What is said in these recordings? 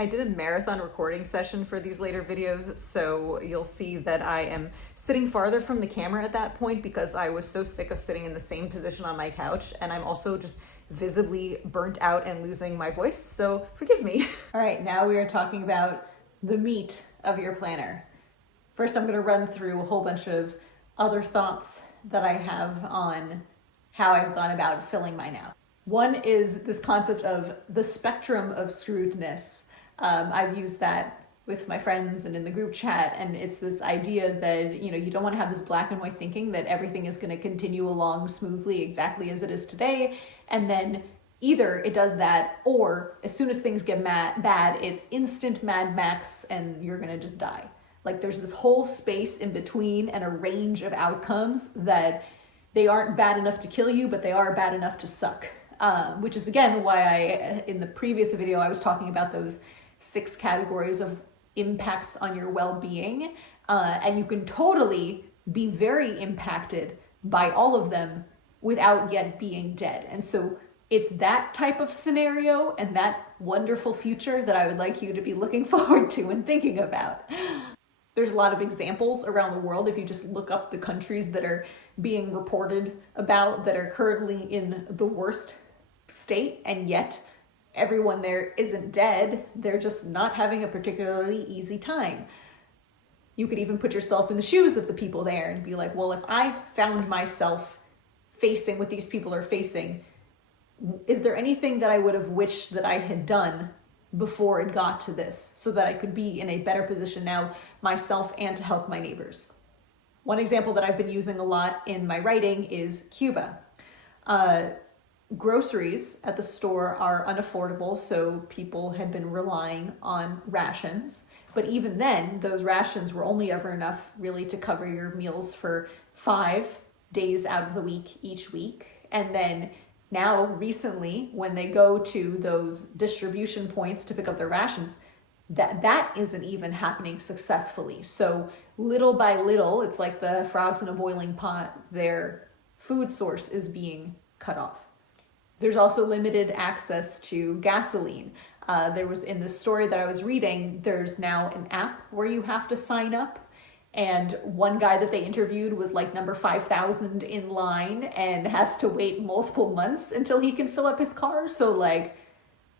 I did a marathon recording session for these later videos, so you'll see that I am sitting farther from the camera at that point because I was so sick of sitting in the same position on my couch, and I'm also just visibly burnt out and losing my voice, so forgive me. All right, now we are talking about the meat of your planner. First, I'm going to run through a whole bunch of other thoughts that I have on how I've gone about filling mine out. One is this concept of the spectrum of screwed-ness. I've used that with my friends and in the group chat, and it's this idea that, you don't want to have this black and white thinking that everything is going to continue along smoothly exactly as it is today, and then either it does that, or as soon as things get bad, it's instant Mad Max and you're going to just die. Like, there's this whole space in between and a range of outcomes that they aren't bad enough to kill you, but they are bad enough to suck. Which is, again, why in the previous video, I was talking about those 6 categories of impacts on your well-being. And you can totally be very impacted by all of them without yet being dead. And so it's that type of scenario and that wonderful future that I would like you to be looking forward to and thinking about. There's a lot of examples around the world. If you just look up the countries that are being reported about that are currently in the worst state, and yet everyone there isn't dead, they're just not having a particularly easy time. You could even put yourself in the shoes of the people there and be like, well, if I found myself facing what these people are facing, is there anything that I would have wished that I had done before it got to this, so that I could be in a better position now myself and to help my neighbors? One example that I've been using a lot in my writing is Cuba. Groceries at the store are unaffordable, so people had been relying on rations. But even then, those rations were only ever enough really to cover your meals for 5 days out of the week each week. And then now, recently, when they go to those distribution points to pick up their rations, that isn't even happening successfully. So little by little, it's like the frogs in a boiling pot, their food source is being cut off. There's also limited access to gasoline. There was, in the story that I was reading, there's now an app where you have to sign up. And one guy that they interviewed was like number 5,000 in line and has to wait multiple months until he can fill up his car. So like,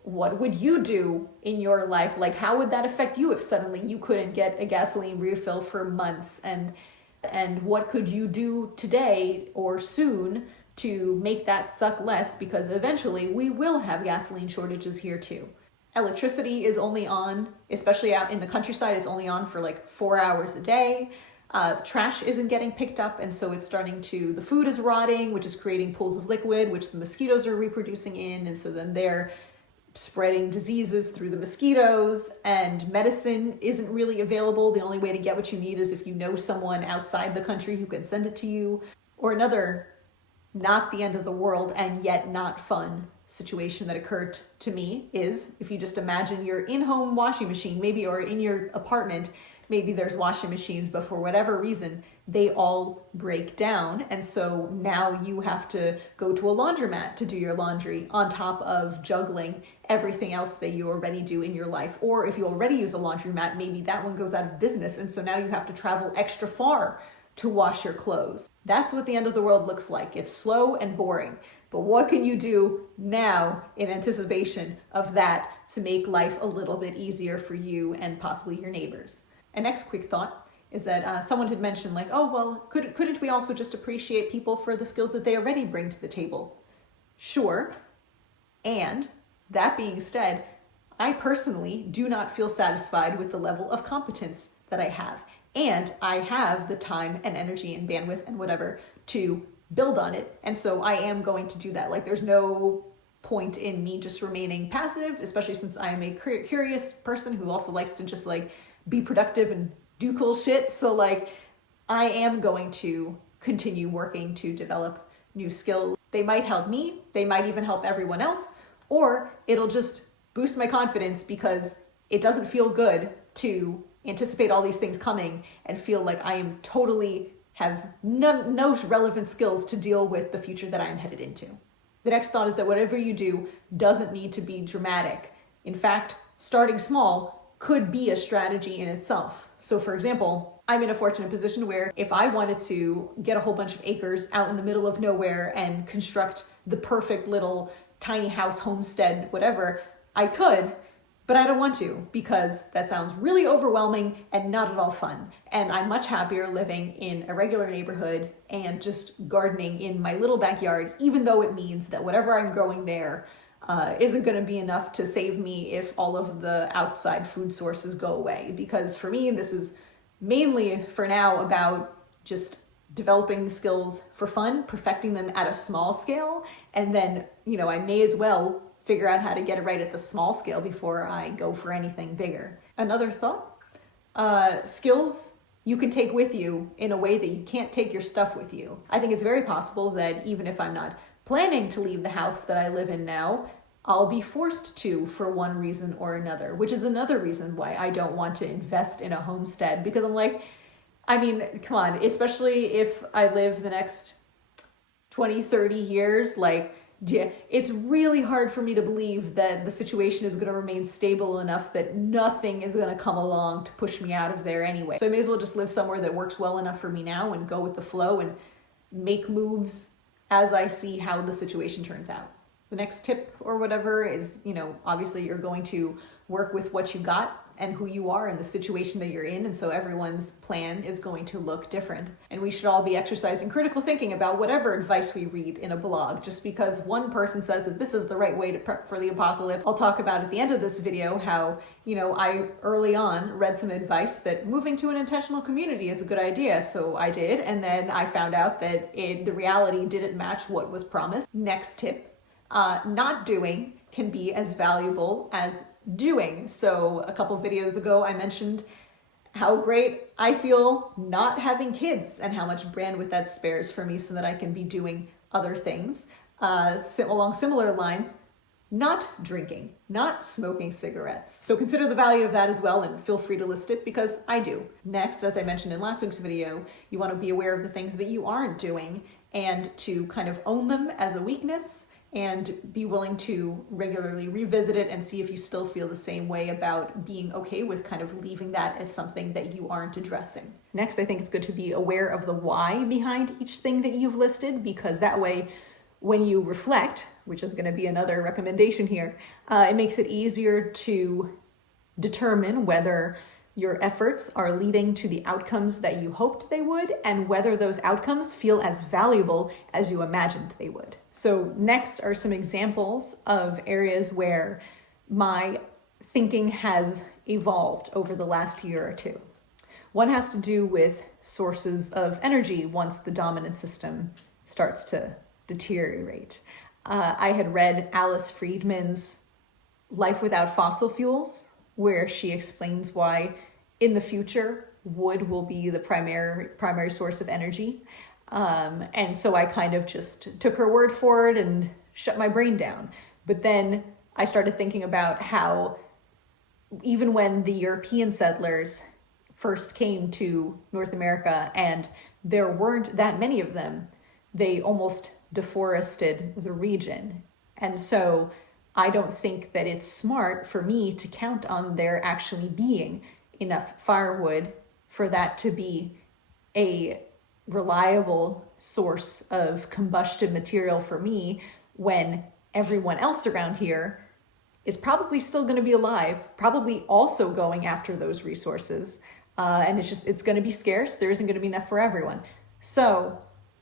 what would you do in your life? Like, how would that affect you if suddenly you couldn't get a gasoline refill for months? And what could you do today or soon to make that suck less? Because eventually we will have gasoline shortages here too. Electricity is only on, especially out in the countryside, it's only on for like 4 hours a day. Trash isn't getting picked up, and so it's starting to, the food is rotting, which is creating pools of liquid, which the mosquitoes are reproducing in, and so then they're spreading diseases through the mosquitoes, and medicine isn't really available. The only way to get what you need is if you know someone outside the country who can send it to you. Or another, not the end of the world and yet not fun situation that occurred to me is, if you just imagine your in-home washing machine, maybe, or in your apartment, maybe there's washing machines, but for whatever reason, they all break down. And so now you have to go to a laundromat to do your laundry on top of juggling everything else that you already do in your life. Or if you already use a laundromat, maybe that one goes out of business. And so now you have to travel extra far to wash your clothes. That's what the end of the world looks like. It's slow and boring. But what can you do now in anticipation of that to make life a little bit easier for you and possibly your neighbors? A next quick thought is that someone had mentioned like, oh, well, couldn't we also just appreciate people for the skills that they already bring to the table? Sure. And that being said, I personally do not feel satisfied with the level of competence that I have. And I have the time and energy and bandwidth and whatever to build on it. And so I am going to do that. Like, there's no point in me just remaining passive, especially since I am a curious person who also likes to just like be productive and do cool shit. So like, I am going to continue working to develop new skills. They might help me, they might even help everyone else, or it'll just boost my confidence because it doesn't feel good to anticipate all these things coming and feel like I am totally have no relevant skills to deal with the future that I am headed into. The next thought is that whatever you do doesn't need to be dramatic. In fact, starting small could be a strategy in itself. So for example, I'm in a fortunate position where if I wanted to get a whole bunch of acres out in the middle of nowhere and construct the perfect little tiny house, homestead, whatever, I could, but I don't want to because that sounds really overwhelming and not at all fun. And I'm much happier living in a regular neighborhood and just gardening in my little backyard, even though it means that whatever I'm growing there isn't going to be enough to save me if all of the outside food sources go away. Because for me, this is mainly for now about just developing the skills for fun, perfecting them at a small scale, and then, I may as well figure out how to get it right at the small scale before I go for anything bigger. Another thought, skills you can take with you in a way that you can't take your stuff with you. I think it's very possible that even if I'm not planning to leave the house that I live in now, I'll be forced to for one reason or another, which is another reason why I don't want to invest in a homestead, because I'm like, come on, especially if I live the next 20, 30 years, it's really hard for me to believe that the situation is going to remain stable enough that nothing is going to come along to push me out of there anyway. So I may as well just live somewhere that works well enough for me now and go with the flow and make moves as I see how the situation turns out. The next tip or whatever is, obviously you're going to work with what you got and who you are and the situation that you're in. And so everyone's plan is going to look different. And we should all be exercising critical thinking about whatever advice we read in a blog. Just because one person says that this is the right way to prep for the apocalypse. I'll talk about at the end of this video how, I early on read some advice that moving to an intentional community is a good idea. So I did. And then I found out that the reality didn't match what was promised. Next tip. Not doing can be as valuable as doing. So a couple videos ago, I mentioned how great I feel not having kids and how much bandwidth that spares for me so that I can be doing other things. Along similar lines, not drinking, not smoking cigarettes. So consider the value of that as well and feel free to list it because I do. Next, as I mentioned in last week's video, you want to be aware of the things that you aren't doing and to kind of own them as a weakness and be willing to regularly revisit it and see if you still feel the same way about being okay with kind of leaving that as something that you aren't addressing. Next, I think it's good to be aware of the why behind each thing that you've listed, because that way, when you reflect, which is going to be another recommendation here, it makes it easier to determine whether your efforts are leading to the outcomes that you hoped they would, and whether those outcomes feel as valuable as you imagined they would. So next are some examples of areas where my thinking has evolved over the last year or two. One has to do with sources of energy once the dominant system starts to deteriorate. I had read Alice Friedman's Life Without Fossil Fuels, where she explains why in the future wood will be the primary source of energy. And so I kind of just took her word for it and shut my brain down. But then I started thinking about how even when the European settlers first came to North America and there weren't that many of them, they almost deforested the region. And so I don't think that it's smart for me to count on there actually being enough firewood for that to be a reliable source of combustion material for me when everyone else around here is probably still going to be alive, probably also going after those resources. And it's going to be scarce. There isn't going to be enough for everyone. So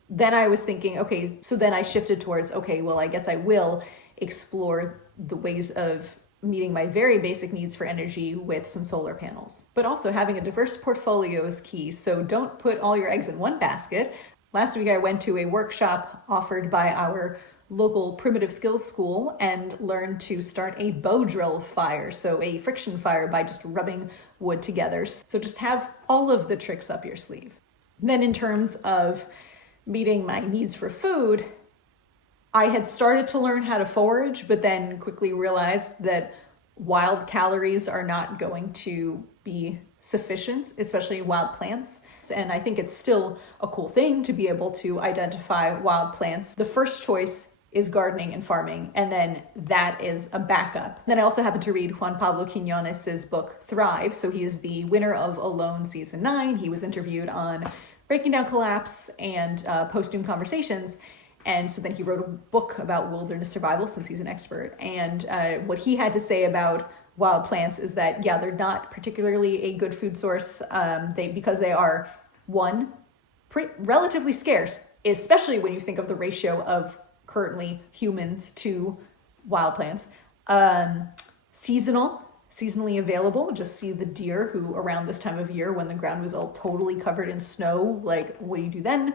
then I was thinking, okay, so then I shifted towards, okay, well, I guess I will explore the ways of meeting my very basic needs for energy with some solar panels. But also having a diverse portfolio is key, so don't put all your eggs in one basket. Last week I went to a workshop offered by our local primitive skills school and learned to start a bow drill fire, so a friction fire by just rubbing wood together. So just have all of the tricks up your sleeve. Then in terms of meeting my needs for food, I had started to learn how to forage, but then quickly realized that wild calories are not going to be sufficient, especially wild plants. And I think it's still a cool thing to be able to identify wild plants. The first choice is gardening and farming, and then that is a backup. Then I also happened to read Juan Pablo Quiñones's book Thrive. So he is the winner of Alone season 9. He was interviewed on Breaking Down Collapse and Post-Doom Conversations, and so then he wrote a book about wilderness survival since he's an expert. And what he had to say about wild plants is that, yeah, they're not particularly a good food source because they are, one, relatively scarce, especially when you think of the ratio of currently humans to wild plants. Seasonally available. Just see the deer who around this time of year when the ground was all totally covered in snow, like what do you do then?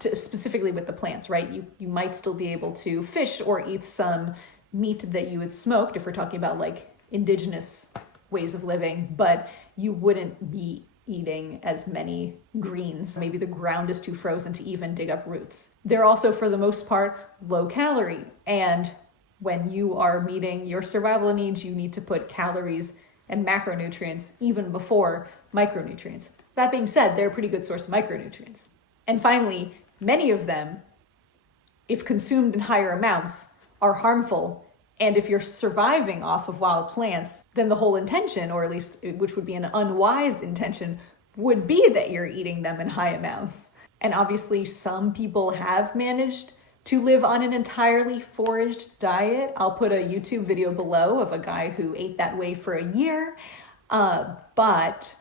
Specifically with the plants, right? You might still be able to fish or eat some meat that you had smoked if we're talking about like indigenous ways of living, but you wouldn't be eating as many greens. Maybe the ground is too frozen to even dig up roots. They're also, for the most part, low calorie. And when you are meeting your survival needs, you need to put calories and macronutrients even before micronutrients. That being said, they're a pretty good source of micronutrients. And finally, many of them, if consumed in higher amounts, are harmful. And if you're surviving off of wild plants, then the whole intention, or at least which would be an unwise intention, would be that you're eating them in high amounts. And obviously some people have managed to live on an entirely foraged diet. I'll put a YouTube video below of a guy who ate that way for a year. But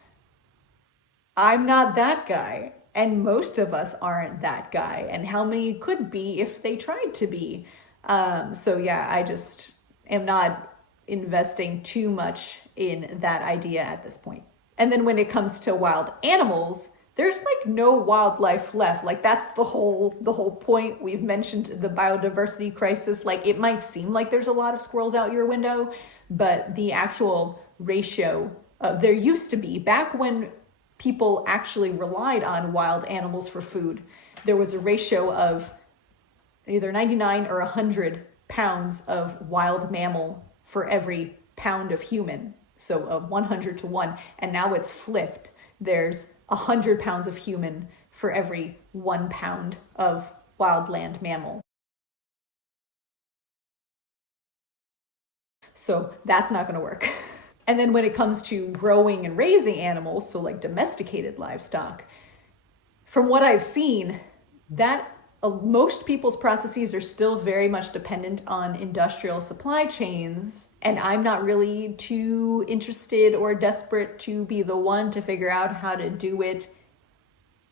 I'm not that guy. And most of us aren't that guy. And how many could be if they tried to be? So yeah, I just am not investing too much in that idea at this point. And then when it comes to wild animals, there's like no wildlife left. Like that's the whole point. We've mentioned the biodiversity crisis. Like it might seem like there's a lot of squirrels out your window, but the actual ratio there used to be, back when people actually relied on wild animals for food, there was a ratio of either 99 or 100 pounds of wild mammal for every pound of human. So 100 to 1. And now it's flipped. There's 100 pounds of human for every 1 pound of wildland mammal. So that's not going to work. And then when it comes to growing and raising animals, so like domesticated livestock, from what I've seen, that most people's processes are still very much dependent on industrial supply chains. And I'm not really too interested or desperate to be the one to figure out how to do it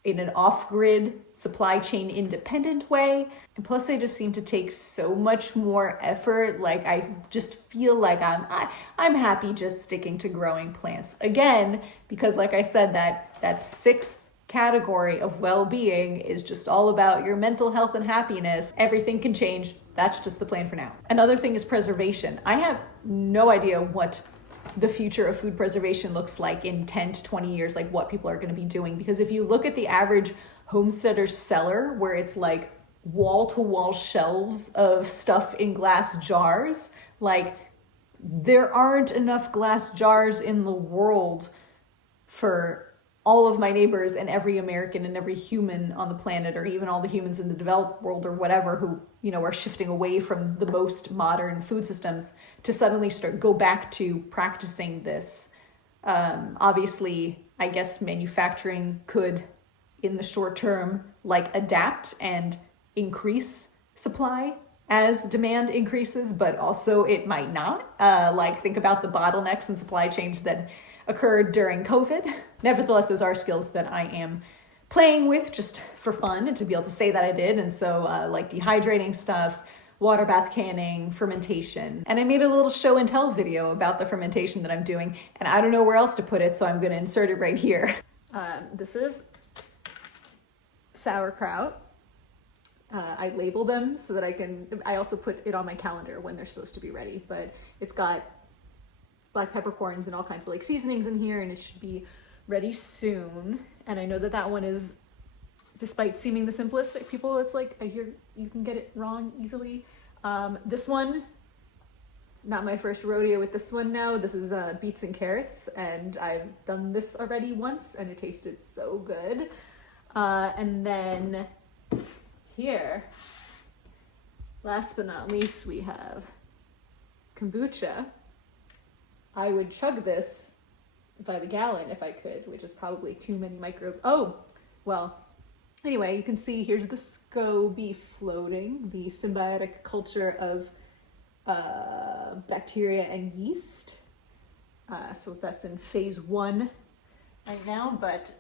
in an off-grid, supply chain independent way. And plus they just seem to take so much more effort. Like I just feel like I'm happy just sticking to growing plants. Again, because like I said, that sixth category of well-being is just all about your mental health and happiness. Everything can change. That's just the plan for now. Another thing is preservation. I have no idea what the future of food preservation looks like in 10 to 20 years, like what people are going to be doing. Because if you look at the average homesteader cellar, where it's like wall-to-wall shelves of stuff in glass jars, like there aren't enough glass jars in the world for all of my neighbors and every American and every human on the planet, or even all the humans in the developed world or whatever, who, you know, are shifting away from the most modern food systems to suddenly go back to practicing this. Obviously, I guess manufacturing could, in the short term, like adapt and increase supply as demand increases, but also it might not. Like think about the bottlenecks and supply chains that occurred during COVID. Nevertheless, those are skills that I am playing with just for fun and to be able to say that I did. And so like dehydrating stuff, water bath canning, fermentation. And I made a little show and tell video about the fermentation that I'm doing, and I don't know where else to put it, so I'm going to insert it right here. This is sauerkraut. I label them so that I also put it on my calendar when they're supposed to be ready, but it's got black peppercorns and all kinds of like seasonings in here, and it should be ready soon. And I know that one is, despite seeming the simplest, people, it's like, I hear you can get it wrong easily. This one, not my first rodeo with this one now. This is beets and carrots, and I've done this already once and it tasted so good. And then here Last but not least, we have kombucha. I would chug this by the gallon if I could, which is probably too many microbes. Oh, well. Anyway, you can see here's the SCOBY floating, the symbiotic culture of bacteria and yeast. So that's in phase 1 right now, but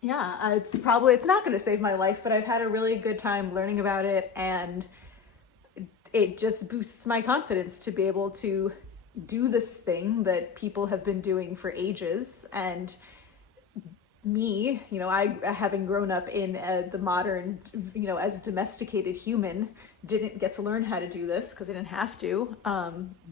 yeah, it's not going to save my life, but I've had a really good time learning about it, and it just boosts my confidence to be able to do this thing that people have been doing for ages. And me, I, having grown up in the modern, as a domesticated human, didn't get to learn how to do this because I didn't have to.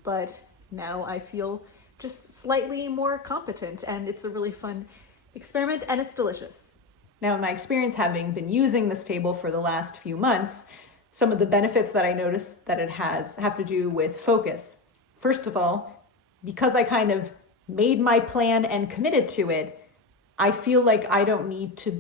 But now I feel just slightly more competent, and it's a really fun experiment, and it's delicious. Now, in my experience having been using this table for the last few months, some of the benefits that I noticed that it has have to do with focus. First of all, because I kind of made my plan and committed to it, I feel like I don't need to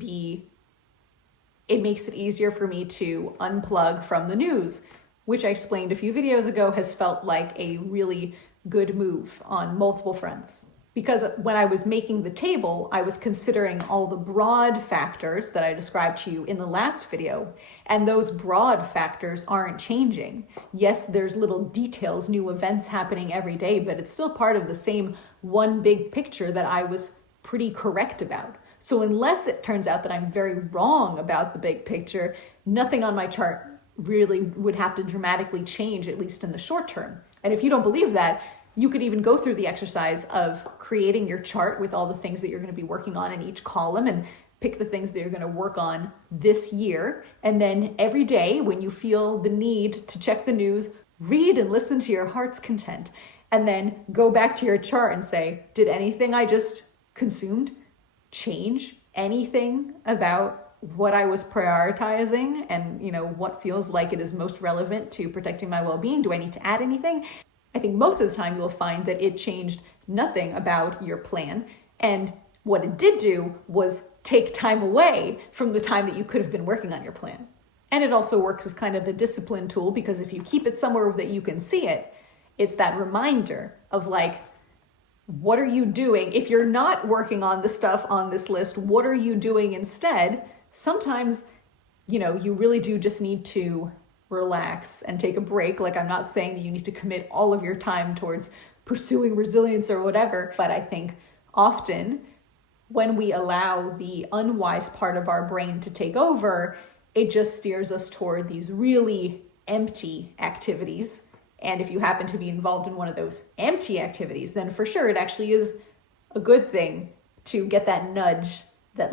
it makes it easier for me to unplug from the news, which I explained a few videos ago has felt like a really good move on multiple fronts. Because when I was making the table, I was considering all the broad factors that I described to you in the last video, and those broad factors aren't changing. Yes, there's little details, new events happening every day, but it's still part of the same one big picture that I was pretty correct about. So unless it turns out that I'm very wrong about the big picture, nothing on my chart really would have to dramatically change, at least in the short term. And if you don't believe that, you could even go through the exercise of creating your chart with all the things that you're going to be working on in each column and pick the things that you're going to work on this year. And then every day when you feel the need to check the news, read and listen to your heart's content, and then go back to your chart and say, did anything I just consumed change anything about what I was prioritizing and, what feels like it is most relevant to protecting my well-being? Do I need to add anything? I think most of the time you'll find that it changed nothing about your plan. And what it did do was take time away from the time that you could have been working on your plan. And it also works as kind of a discipline tool, because if you keep it somewhere that you can see it, it's that reminder of what are you doing? If you're not working on the stuff on this list, what are you doing instead? Sometimes, you really do just need to relax and take a break. I'm not saying that you need to commit all of your time towards pursuing resilience or whatever, but I think often when we allow the unwise part of our brain to take over, it just steers us toward these really empty activities. And if you happen to be involved in one of those empty activities, then for sure it actually is a good thing to get that nudge that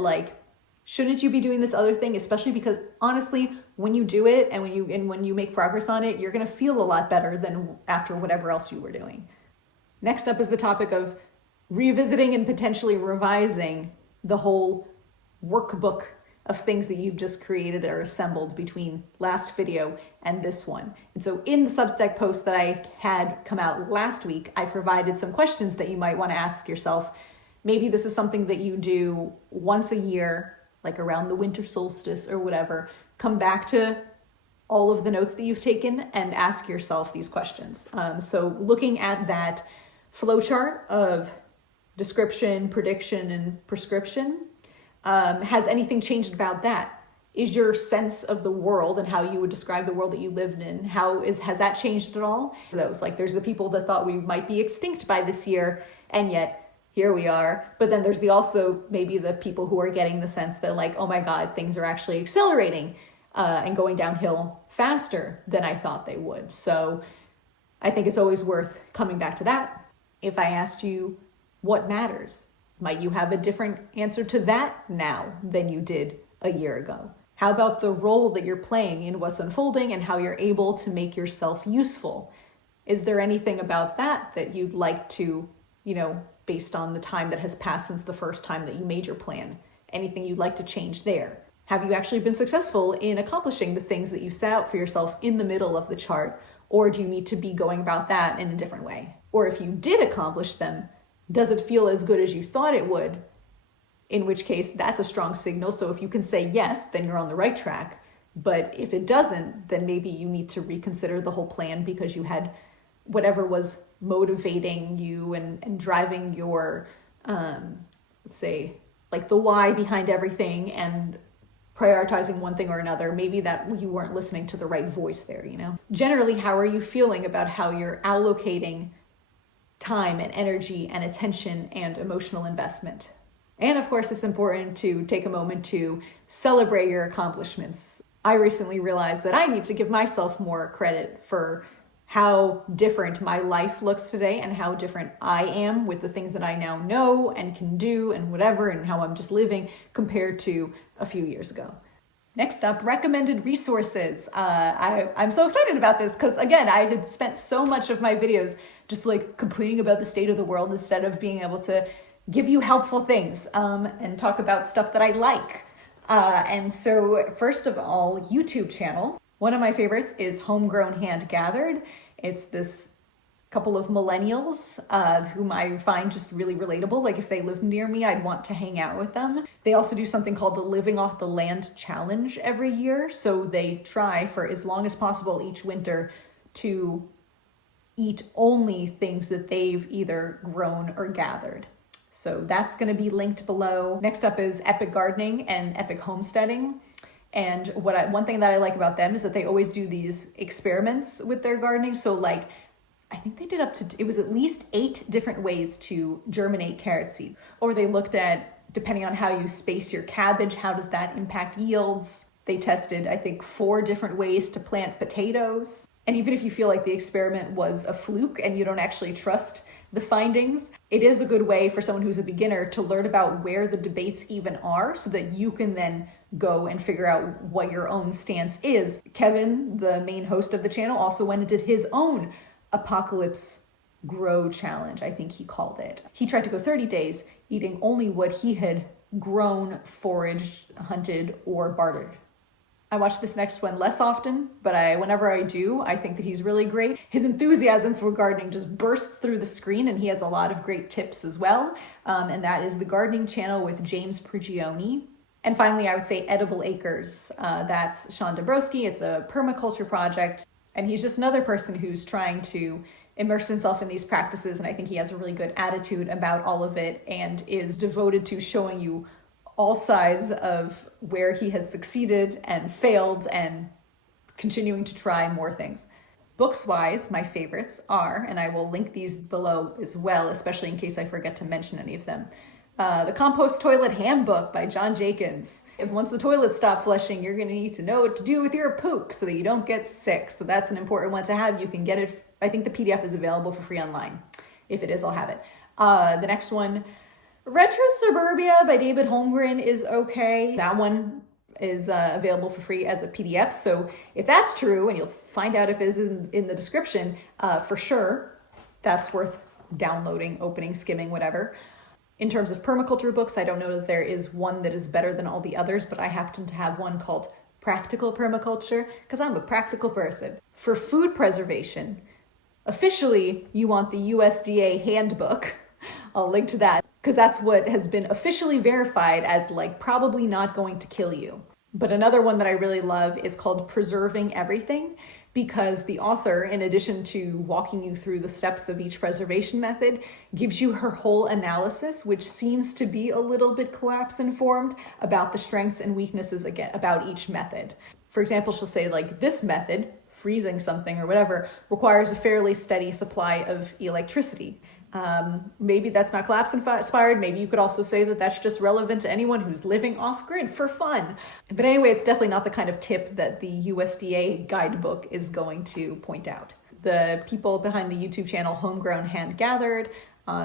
shouldn't you be doing this other thing? Especially because honestly, when you do it and when you make progress on it, you're going to feel a lot better than after whatever else you were doing. Next up is the topic of revisiting and potentially revising the whole workbook of things that you've just created or assembled between last video and this one. And so in the Substack post that I had come out last week, I provided some questions that you might want to ask yourself. Maybe this is something that you do once a year, around the winter solstice or whatever. Come back to all of the notes that you've taken and ask yourself these questions. So looking at that flowchart of description, prediction, and prescription, has anything changed about that? Is your sense of the world and how you would describe the world that you lived in, has that changed at all? There's the people that thought we might be extinct by this year, and yet here we are. But then there's also maybe the people who are getting the sense that oh my God, things are actually accelerating and going downhill faster than I thought they would. So I think it's always worth coming back to that. If I asked you what matters, might you have a different answer to that now than you did a year ago? How about the role that you're playing in what's unfolding and how you're able to make yourself useful? Is there anything about that you'd like to, based on the time that has passed since the first time that you made your plan, anything you'd like to change there? Have you actually been successful in accomplishing the things that you set out for yourself in the middle of the chart? Or do you need to be going about that in a different way? Or if you did accomplish them, does it feel as good as you thought it would? In which case, that's a strong signal. So if you can say yes, then you're on the right track. But if it doesn't, then maybe you need to reconsider the whole plan because you had whatever was motivating you and driving your, let's say, like the why behind everything and prioritizing one thing or another. Maybe that you weren't listening to the right voice there, you know? Generally, how are you feeling about how you're allocating time and energy and attention and emotional investment? And of course, it's important to take a moment to celebrate your accomplishments. I recently realized that I need to give myself more credit for how different my life looks today and how different I am with the things that I now know and can do and whatever, and how I'm just living compared to a few years ago. Next up, recommended resources. I'm so excited about this because, again, I had spent so much of my videos just like complaining about the state of the world instead of being able to give you helpful things and talk about stuff that I like. And so first of all, YouTube channels. One of my favorites is Homegrown, Handgathered. It's this couple of millennials whom I find just really relatable. Like if they lived near me, I'd want to hang out with them. They also do something called the Living Off the Land Challenge every year. So they try for as long as possible each winter to eat only things that they've either grown or gathered. So that's going to be linked below. Next up is Epic Gardening and Epic Homesteading. And one thing that I like about them is that they always do these experiments with their gardening. So like, I think they did it was at least 8 different ways to germinate carrot seed. Or they looked at, depending on how you space your cabbage, how does that impact yields? They tested, I think, 4 different ways to plant potatoes. And even if you feel like the experiment was a fluke and you don't actually trust the findings, it is a good way for someone who's a beginner to learn about where the debates even are so that you can then go and figure out what your own stance is. Kevin, the main host of the channel, also went and did his own Apocalypse Grow Challenge, I think he called it. He tried to go 30 days eating only what he had grown, foraged, hunted, or bartered. I watch this next one less often, but whenever I do, I think that he's really great. His enthusiasm for gardening just bursts through the screen, and he has a lot of great tips as well. And that is the Gardening Channel with James Prigioni. And finally, I would say Edible Acres. That's Sean Dembrosky. It's a permaculture project. And he's just another person who's trying to immerse himself in these practices. And I think he has a really good attitude about all of it and is devoted to showing you all sides of where he has succeeded and failed and continuing to try more things. Books-wise, my favorites are, and I will link these below as well, especially in case I forget to mention any of them. The Compost Toilet Handbook by John Jenkins. Once the toilets stop flushing, you're going to need to know what to do with your poop so that you don't get sick. So that's an important one to have. You can get it. I think the PDF is available for free online. If it is, I'll have it. The next one, Retrosuburbia by David Holmgren, is okay. That one is available for free as a PDF. So if that's true, and you'll find out if it is in the description, for sure, that's worth downloading, opening, skimming, whatever. In terms of permaculture books, I don't know that there is one that is better than all the others, but I happen to have one called Practical Permaculture because I'm a practical person. For food preservation, officially, you want the USDA Handbook. I'll link to that because that's what has been officially verified as like probably not going to kill you. But another one that I really love is called Preserving Everything, because the author, in addition to walking you through the steps of each preservation method, gives you her whole analysis, which seems to be a little bit collapse informed about the strengths and weaknesses about each method. For example, she'll say like this method, freezing something or whatever, requires a fairly steady supply of electricity. Maybe that's not collapse inspired. Maybe you could also say that that's just relevant to anyone who's living off grid for fun. But anyway, it's definitely not the kind of tip that the USDA guidebook is going to point out. The people behind the YouTube channel Homegrown, Handgathered,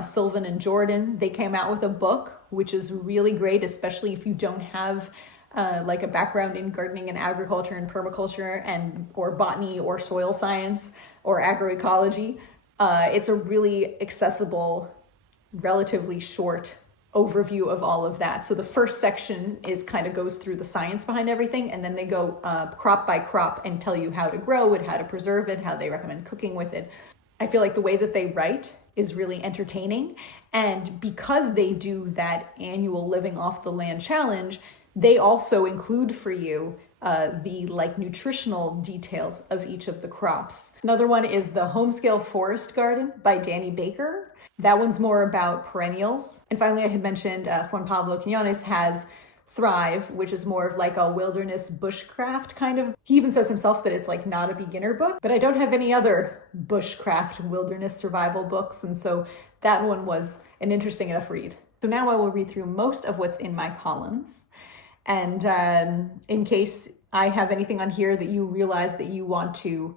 Sylvan and Jordan, they came out with a book, which is really great, especially if you don't have like a background in gardening and agriculture and permaculture or botany or soil science or agroecology. It's a really accessible, relatively short overview of all of that. So the first section goes through the science behind everything, and then they go crop by crop and tell you how to grow it, how to preserve it, how they recommend cooking with it. I feel like the way that they write is really entertaining, and because they do that annual Living Off the Land challenge, they also include for you the like nutritional details of each of the crops. Another one is the Home Scale Forest Garden by Danny Baker. That one's more about perennials. And finally, I had mentioned Juan Pablo Quiñones has Thrive, which is more of like a wilderness bushcraft kind of. He even says himself that it's like not a beginner book, but I don't have any other bushcraft wilderness survival books, and so that one was an interesting enough read. So now I will read through most of what's in my columns, and in case I have anything on here that you realize that you want to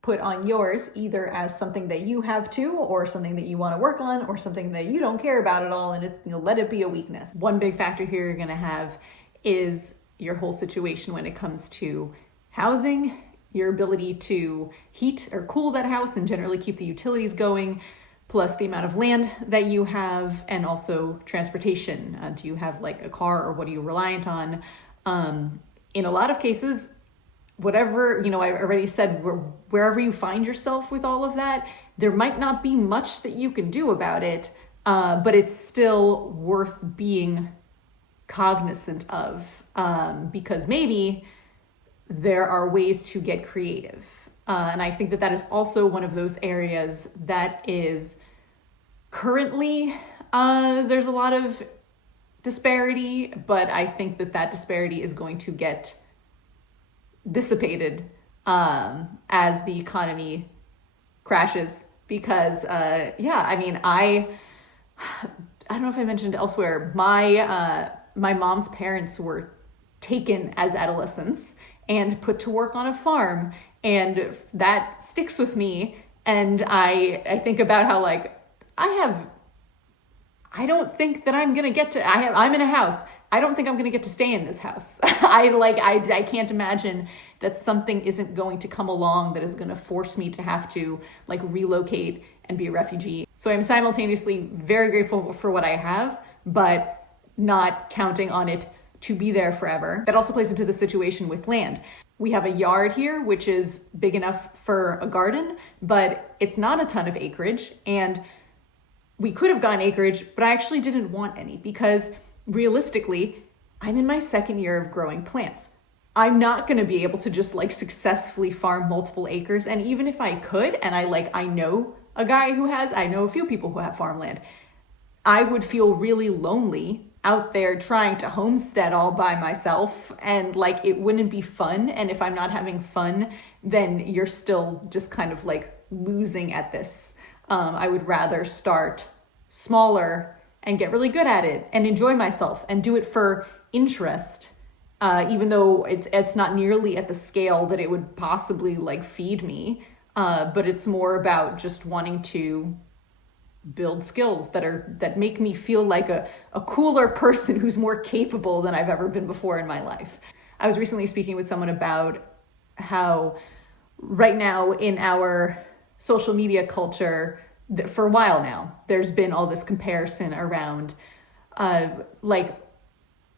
put on yours, either as something that you have too, or something that you want to work on, or something that you don't care about at all, and it's, let it be a weakness. One big factor here you're going to have is your whole situation when it comes to housing, your ability to heat or cool that house and generally keep the utilities going, plus the amount of land that you have, and also transportation. Do you have like a car, or what are you reliant on? In a lot of cases, whatever, I already said, wherever you find yourself with all of that, there might not be much that you can do about it, but it's still worth being cognizant of, because maybe there are ways to get creative. And I think that that is also one of those areas that is currently, there's a lot of disparity, but I think that that disparity is going to get dissipated as the economy crashes, because I don't know if I mentioned elsewhere, my mom's parents were taken as adolescents and put to work on a farm, and that sticks with me. And I think about how like I don't think that I'm gonna get to, I'm in a house. I don't think I'm going to get to stay in this house. I can't imagine that something isn't going to come along that is going to force me to have to like relocate and be a refugee. So I'm simultaneously very grateful for what I have, but not counting on it to be there forever. That also plays into the situation with land. We have a yard here, which is big enough for a garden, but it's not a ton of acreage. And we could have gotten acreage, but I actually didn't want any, because realistically, I'm in my second year of growing plants. I'm not going to be able to just like successfully farm multiple acres. And even if I could, and I know a few people who have farmland, I would feel really lonely out there trying to homestead all by myself, and like it wouldn't be fun. And if I'm not having fun, then you're still just kind of like losing at this. I would rather start smaller and get really good at it and enjoy myself and do it for interest, even though it's not nearly at the scale that it would possibly like feed me. But it's more about just wanting to build skills that make me feel like a cooler person who's more capable than I've ever been before in my life. I was recently speaking with someone about how right now in our social media culture, for a while now, there's been all this comparison around like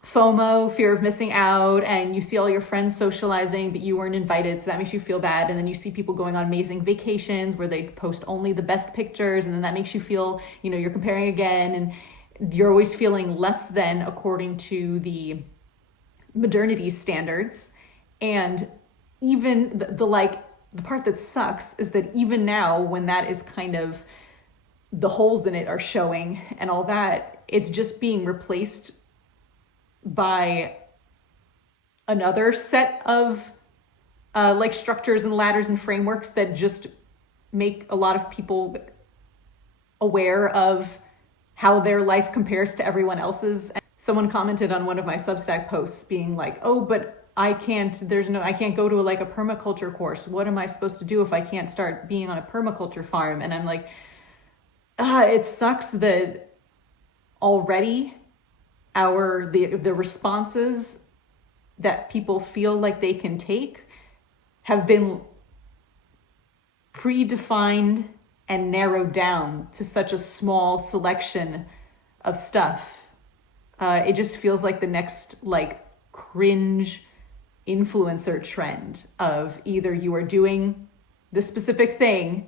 FOMO, fear of missing out, and you see all your friends socializing, but you weren't invited, so that makes you feel bad. And then you see people going on amazing vacations where they post only the best pictures, and then that makes you feel, you're comparing again, and you're always feeling less than according to the modernity standards. And even the part that sucks is that even now, when that is kind of the holes in it are showing and all that, it's just being replaced by another set of like structures and ladders and frameworks that just make a lot of people aware of how their life compares to everyone else's. And someone commented on one of my Substack posts being like, oh, but I can't go to like a permaculture course. What am I supposed to do if I can't start being on a permaculture farm? And I'm like, it sucks that already the responses that people feel like they can take have been predefined and narrowed down to such a small selection of stuff. It just feels like the next like cringe influencer trend of either you are doing this specific thing,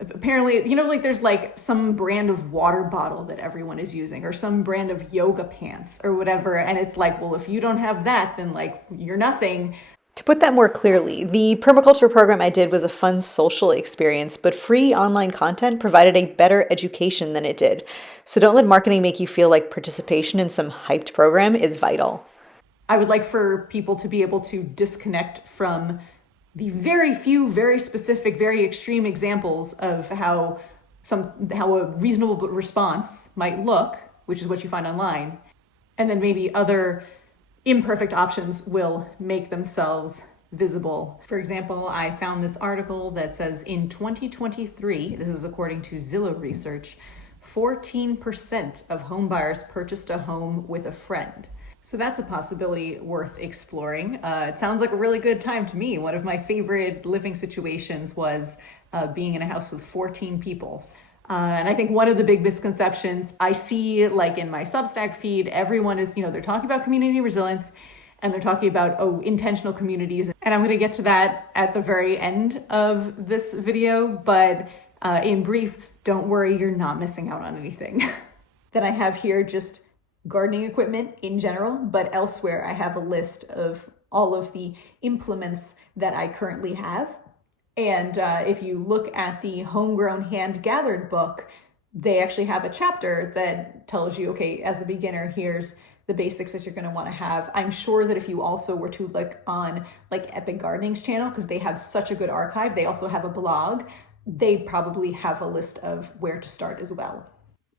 Apparently, you know, like there's like some brand of water bottle that everyone is using, or some brand of yoga pants or whatever. And it's like, well, if you don't have that, then like you're nothing. To put that more clearly, the permaculture program I did was a fun social experience, but free online content provided a better education than it did. So don't let marketing make you feel like participation in some hyped program is vital. I would like for people to be able to disconnect from the very few, very specific, very extreme examples of how a reasonable response might look, which is what you find online, and then maybe other imperfect options will make themselves visible. For example, I found this article that says in 2023, this is according to Zillow research, 14% of home buyers purchased a home with a friend. So that's a possibility worth exploring. It sounds like a really good time to me. One of my favorite living situations was being in a house with 14 people. And I think one of the big misconceptions I see, like in my Substack feed, everyone is, they're talking about community resilience and they're talking about, intentional communities. And I'm going to get to that at the very end of this video. But in brief, don't worry, you're not missing out on anything. Then I have here just gardening equipment in general, but elsewhere I have a list of all of the implements that I currently have. And if you look at the Homegrown Handgathered book, they actually have a chapter that tells you, okay, as a beginner, here's the basics that you're going to want to have. I'm sure that if you also were to look on like Epic Gardening's channel, because they have such a good archive, they also have a blog, they probably have a list of where to start as well.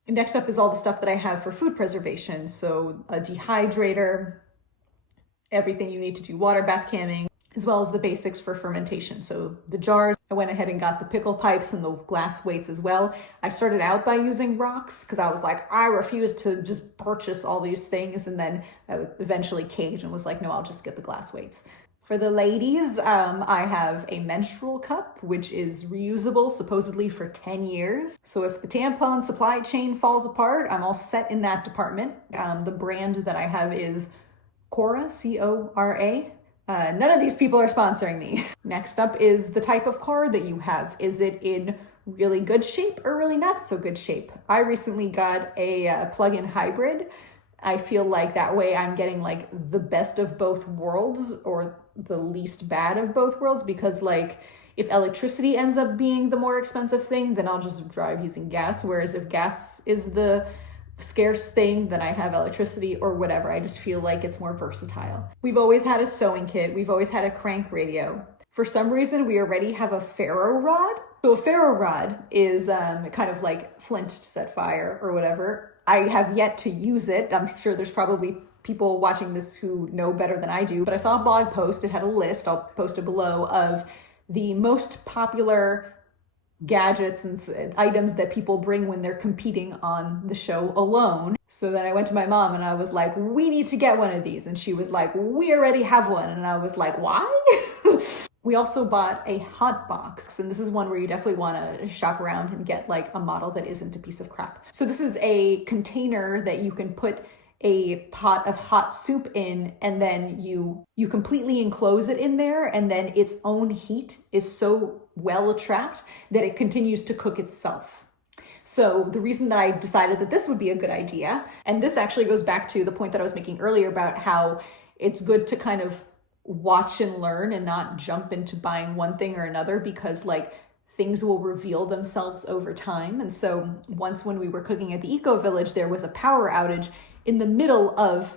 Next up is all the stuff that I have for food preservation. So a dehydrator, everything you need to do water bath camming, as well as the basics for fermentation. So the jars, I went ahead and got the pickle pipes and the glass weights as well. I started out by using rocks because I was like, I refuse to just purchase all these things. And then I eventually caved and was like, no, I'll just get the glass weights. For the ladies, I have a menstrual cup, which is reusable supposedly for 10 years. So if the tampon supply chain falls apart, I'm all set in that department. The brand that I have is Cora, C-O-R-A. None of these people are sponsoring me. Next up is the type of car that you have. Is it in really good shape or really not so good shape? I recently got a plug-in hybrid. I feel like that way I'm getting like the best of both worlds or the least bad of both worlds, because like if electricity ends up being the more expensive thing, then I'll just drive using gas. Whereas if gas is the scarce thing, then I have electricity or whatever. I just feel like it's more versatile. We've always had a sewing kit. We've always had a crank radio. For some reason, we already have a ferro rod. So a ferro rod is kind of like flint to set fire or whatever. I have yet to use it. I'm sure there's probably people watching this who know better than I do, but I saw a blog post. It had a list, I'll post it below, of the most popular gadgets and items that people bring when they're competing on the show alone. So then I went to my mom and I was like, we need to get one of these. And she was like, we already have one. And I was like, why? We also bought a hot box, and this is one where you definitely want to shop around and get like a model that isn't a piece of crap. So this is a container that you can put a pot of hot soup in, and then you completely enclose it in there, and then its own heat is so well trapped that it continues to cook itself. So the reason that I decided that this would be a good idea, and this actually goes back to the point that I was making earlier about how it's good to kind of watch and learn and not jump into buying one thing or another, because like things will reveal themselves over time. And so once when we were cooking at the Eco Village, there was a power outage in the middle of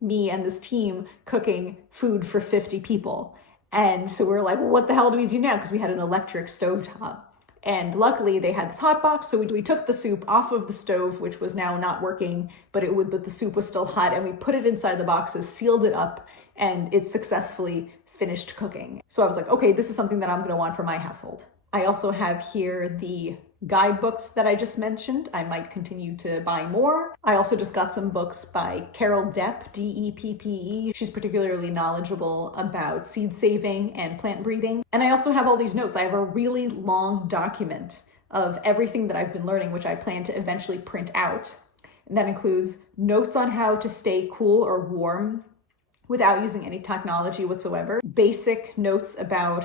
me and this team cooking food for 50 people. And so we were like, well, what the hell do we do now? Because we had an electric stovetop. And luckily they had this hot box. So we took the soup off of the stove, which was now not working, but the soup was still hot. And we put it inside the boxes, sealed it up, and it successfully finished cooking. So I was like, okay, this is something that I'm going to want for my household. I also have here the guidebooks that I just mentioned. I might continue to buy more. I also just got some books by Carol Deppe, D-E-P-P-E. She's particularly knowledgeable about seed saving and plant breeding. And I also have all these notes. I have a really long document of everything that I've been learning, which I plan to eventually print out. And that includes notes on how to stay cool or warm without using any technology whatsoever, basic notes about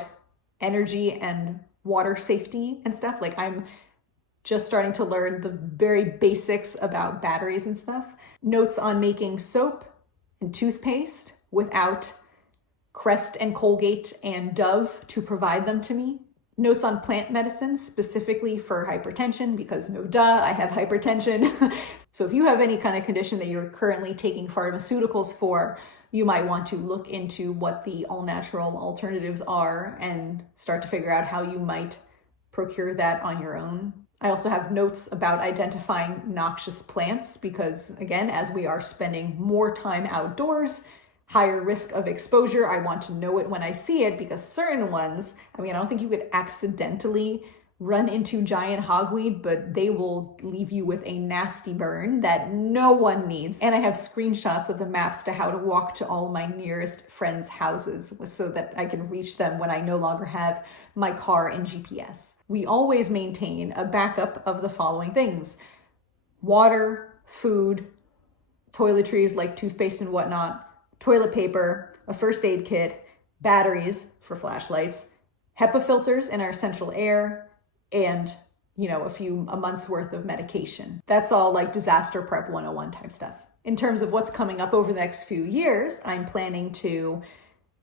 energy and water safety and stuff. Like I'm just starting to learn the very basics about batteries and stuff. Notes on making soap and toothpaste without Crest and Colgate and Dove to provide them to me. Notes on plant medicine specifically for hypertension, because no duh, I have hypertension. So if you have any kind of condition that you're currently taking pharmaceuticals for, you might want to look into what the all-natural alternatives are and start to figure out how you might procure that on your own. I also have notes about identifying noxious plants because, again, as we are spending more time outdoors, higher risk of exposure, I want to know it when I see it, because certain ones, I don't think you could accidentally run into giant hogweed, but they will leave you with a nasty burn that no one needs. And I have screenshots of the maps to how to walk to all my nearest friends' houses so that I can reach them when I no longer have my car and GPS. We always maintain a backup of the following things: water, food, toiletries like toothpaste and whatnot, toilet paper, a first aid kit, batteries for flashlights, HEPA filters in our central air, and a month's worth of medication. That's all like disaster prep 101 type stuff. In terms of what's coming up over the next few years, I'm planning to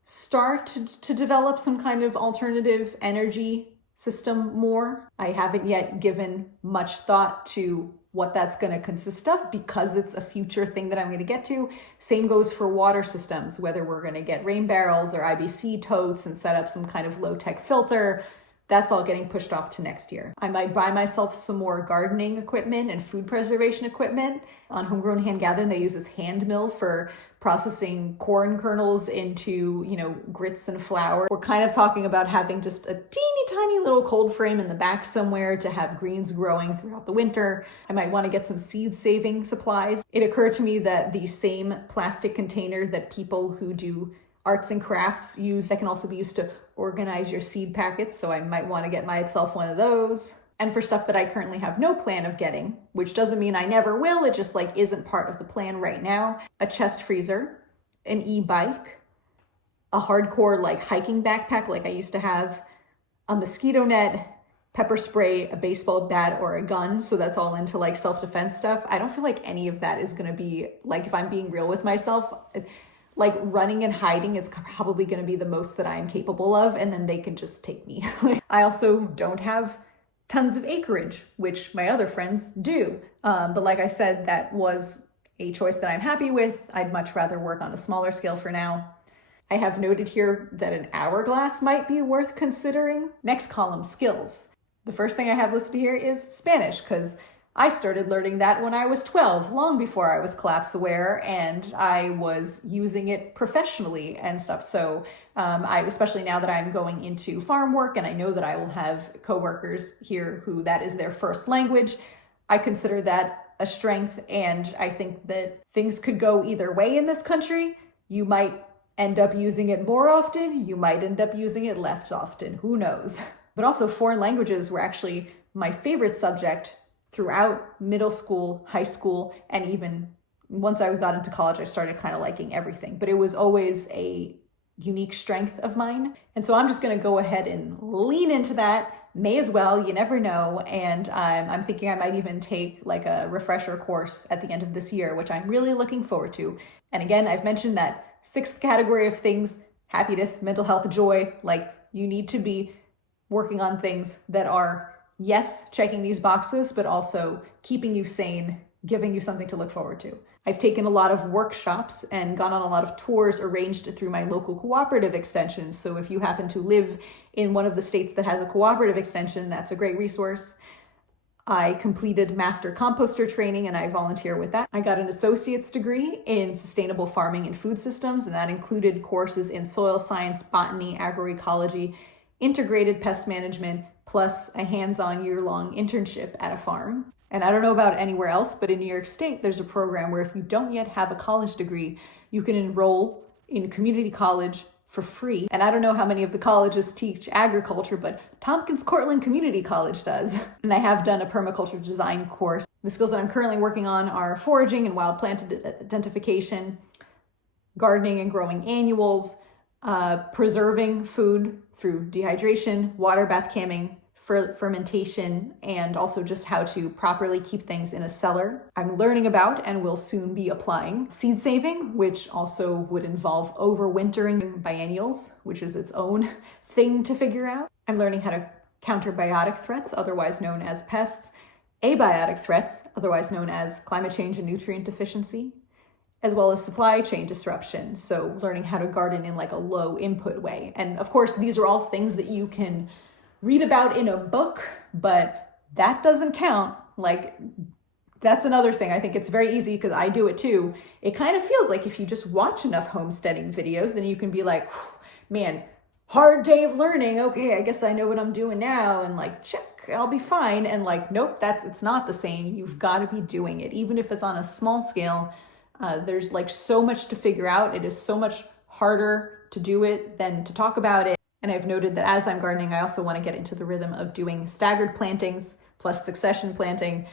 start to develop some kind of alternative energy system more. I haven't yet given much thought to what that's going to consist of because it's a future thing that I'm going to get to. Same goes for water systems, whether we're going to get rain barrels or IBC totes and set up some kind of low-tech filter. That's all getting pushed off to next year. I might buy myself some more gardening equipment and food preservation equipment. On Homegrown Handgathered, they use this hand mill for processing corn kernels into, grits and flour. We're kind of talking about having just a teeny tiny little cold frame in the back somewhere to have greens growing throughout the winter. I might want to get some seed saving supplies. It occurred to me that the same plastic container that people who do arts and crafts use, that can also be used to organize your seed packets, so I might want to get myself one of those. And for stuff that I currently have no plan of getting, which doesn't mean I never will, it just isn't part of the plan right now, a chest freezer, an e-bike, a hardcore hiking backpack like I used to have, a mosquito net, pepper spray, a baseball bat, or a gun. So that's all into self-defense stuff. I don't feel like any of that is going to be, if I'm being real with myself, running and hiding is probably going to be the most that I am capable of, and then they can just take me. I also don't have tons of acreage, which my other friends do. But like I said, that was a choice that I'm happy with. I'd much rather work on a smaller scale for now. I have noted here that an hourglass might be worth considering. Next column, skills. The first thing I have listed here is Spanish, because I started learning that when I was 12, long before I was collapse aware, and I was using it professionally and stuff. So especially now that I'm going into farm work and I know that I will have coworkers here who that is their first language, I consider that a strength, and I think that things could go either way in this country. You might end up using it more often, you might end up using it less often, who knows. But also foreign languages were actually my favorite subject throughout middle school, high school, and even once I got into college, I started kind of liking everything. But it was always a unique strength of mine. And so I'm just going to go ahead and lean into that. May as well, you never know. And I'm thinking I might even take a refresher course at the end of this year, which I'm really looking forward to. And again, I've mentioned that sixth category of things, happiness, mental health, joy. You need to be working on things that are, yes, checking these boxes, but also keeping you sane, giving you something to look forward to. I've taken a lot of workshops and gone on a lot of tours arranged through my local cooperative extension. So if you happen to live in one of the states that has a cooperative extension, that's a great resource. I completed master composter training and I volunteer with that. I got an associate's degree in sustainable farming and food systems, and that included courses in soil science, botany, agroecology, integrated pest management, plus a hands-on year-long internship at a farm. And I don't know about anywhere else, but in New York State, there's a program where if you don't yet have a college degree, you can enroll in community college for free. And I don't know how many of the colleges teach agriculture, but Tompkins Cortland Community College does. And I have done a permaculture design course. The skills that I'm currently working on are foraging and wild plant identification, gardening and growing annuals, preserving food through dehydration, water bath camming, fermentation, and also just how to properly keep things in a cellar. I'm learning about and will soon be applying seed saving, which also would involve overwintering biennials, which is its own thing to figure out. I'm learning how to counter biotic threats, otherwise known as pests, abiotic threats, otherwise known as climate change and nutrient deficiency, as well as supply chain disruption. So learning how to garden in like a low input way. And of course, these are all things that you can read about in a book, but that doesn't count. Like, that's another thing. I think it's very easy because I do it too. It kind of feels like if you just watch enough homesteading videos, then you can be like, man, hard day of learning. Okay, I guess I know what I'm doing now. And like, check, I'll be fine. And like, nope, it's not the same. You've got to be doing it. Even if it's on a small scale, there's like so much to figure out. It is so much harder to do it than to talk about it. And I've noted that as I'm gardening, I also want to get into the rhythm of doing staggered plantings plus succession planting,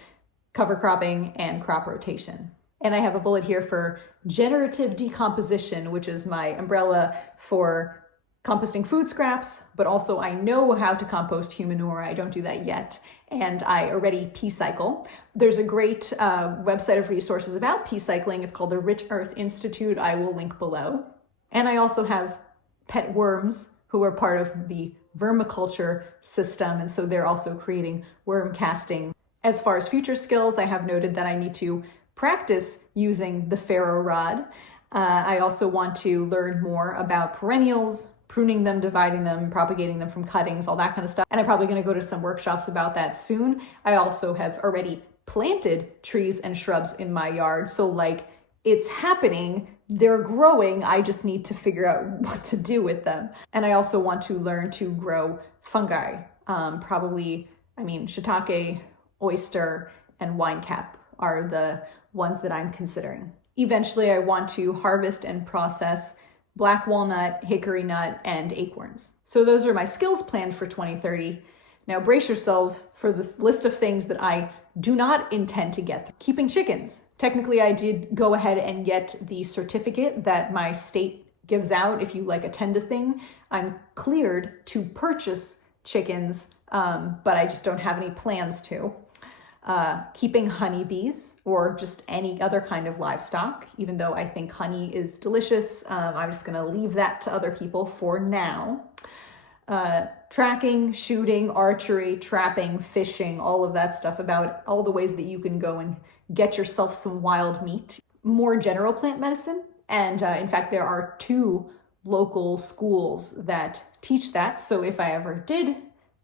cover cropping, and crop rotation. And I have a bullet here for generative decomposition, which is my umbrella for composting food scraps, but also I know how to compost Humanure. I don't do that yet. And I already pea cycle. There's a great website of resources about pea cycling. It's called the Rich Earth Institute. I will link below. And I also have pet worms who are part of the vermiculture system. And so they're also creating worm casting. As far as future skills, I have noted that I need to practice using the ferro rod. I also want to learn more about perennials, pruning them, dividing them, propagating them from cuttings, all that kind of stuff. And I'm probably going to go to some workshops about that soon. I also have already planted trees and shrubs in my yard. So like, it's happening, they're growing, I just need to figure out what to do with them. And I also want to learn to grow fungi. Shiitake, oyster, and wine cap are the ones that I'm considering. Eventually, I want to harvest and process black walnut, hickory nut, and acorns. So those are my skills planned for 2030. Now brace yourselves for the list of things that I do not intend to get through. Keeping chickens. Technically, I did go ahead and get the certificate that my state gives out if you like attend a thing. I'm cleared to purchase chickens, but I just don't have any plans to. Keeping honeybees or just any other kind of livestock, even though I think honey is delicious. I'm just gonna leave that to other people for now. Tracking, shooting, archery, trapping, fishing, all of that stuff about all the ways that you can go and get yourself some wild meat. More general plant medicine. And in fact, there are 2 local schools that teach that. So if I ever did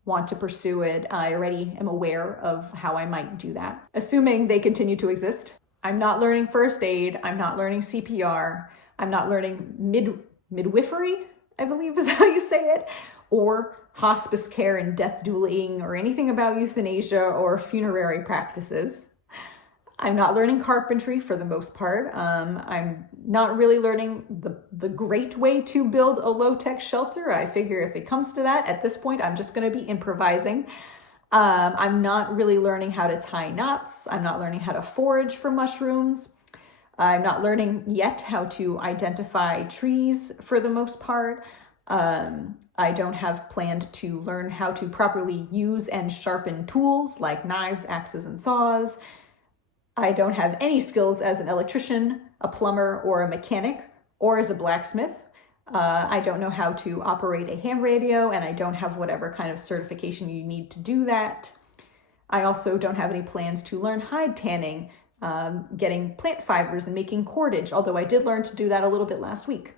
want to pursue it, I already am aware of how I might do that. Assuming they continue to exist. I'm not learning first aid. I'm not learning CPR. I'm not learning midwifery, I believe is how you say it, or hospice care and death dueling or anything about euthanasia or funerary practices. I'm not learning carpentry for the most part. I'm not really learning the great way to build a low-tech shelter. I figure if it comes to that, at this point, I'm just going to be improvising. I'm not really learning how to tie knots. I'm not learning how to forage for mushrooms. I'm not learning yet how to identify trees for the most part. I don't have planned to learn how to properly use and sharpen tools like knives, axes, and saws. I don't have any skills as an electrician, a plumber, or a mechanic, or as a blacksmith. I don't know how to operate a ham radio, and I don't have whatever kind of certification you need to do that. I also don't have any plans to learn hide tanning, getting plant fibers and making cordage, although I did learn to do that a little bit last week.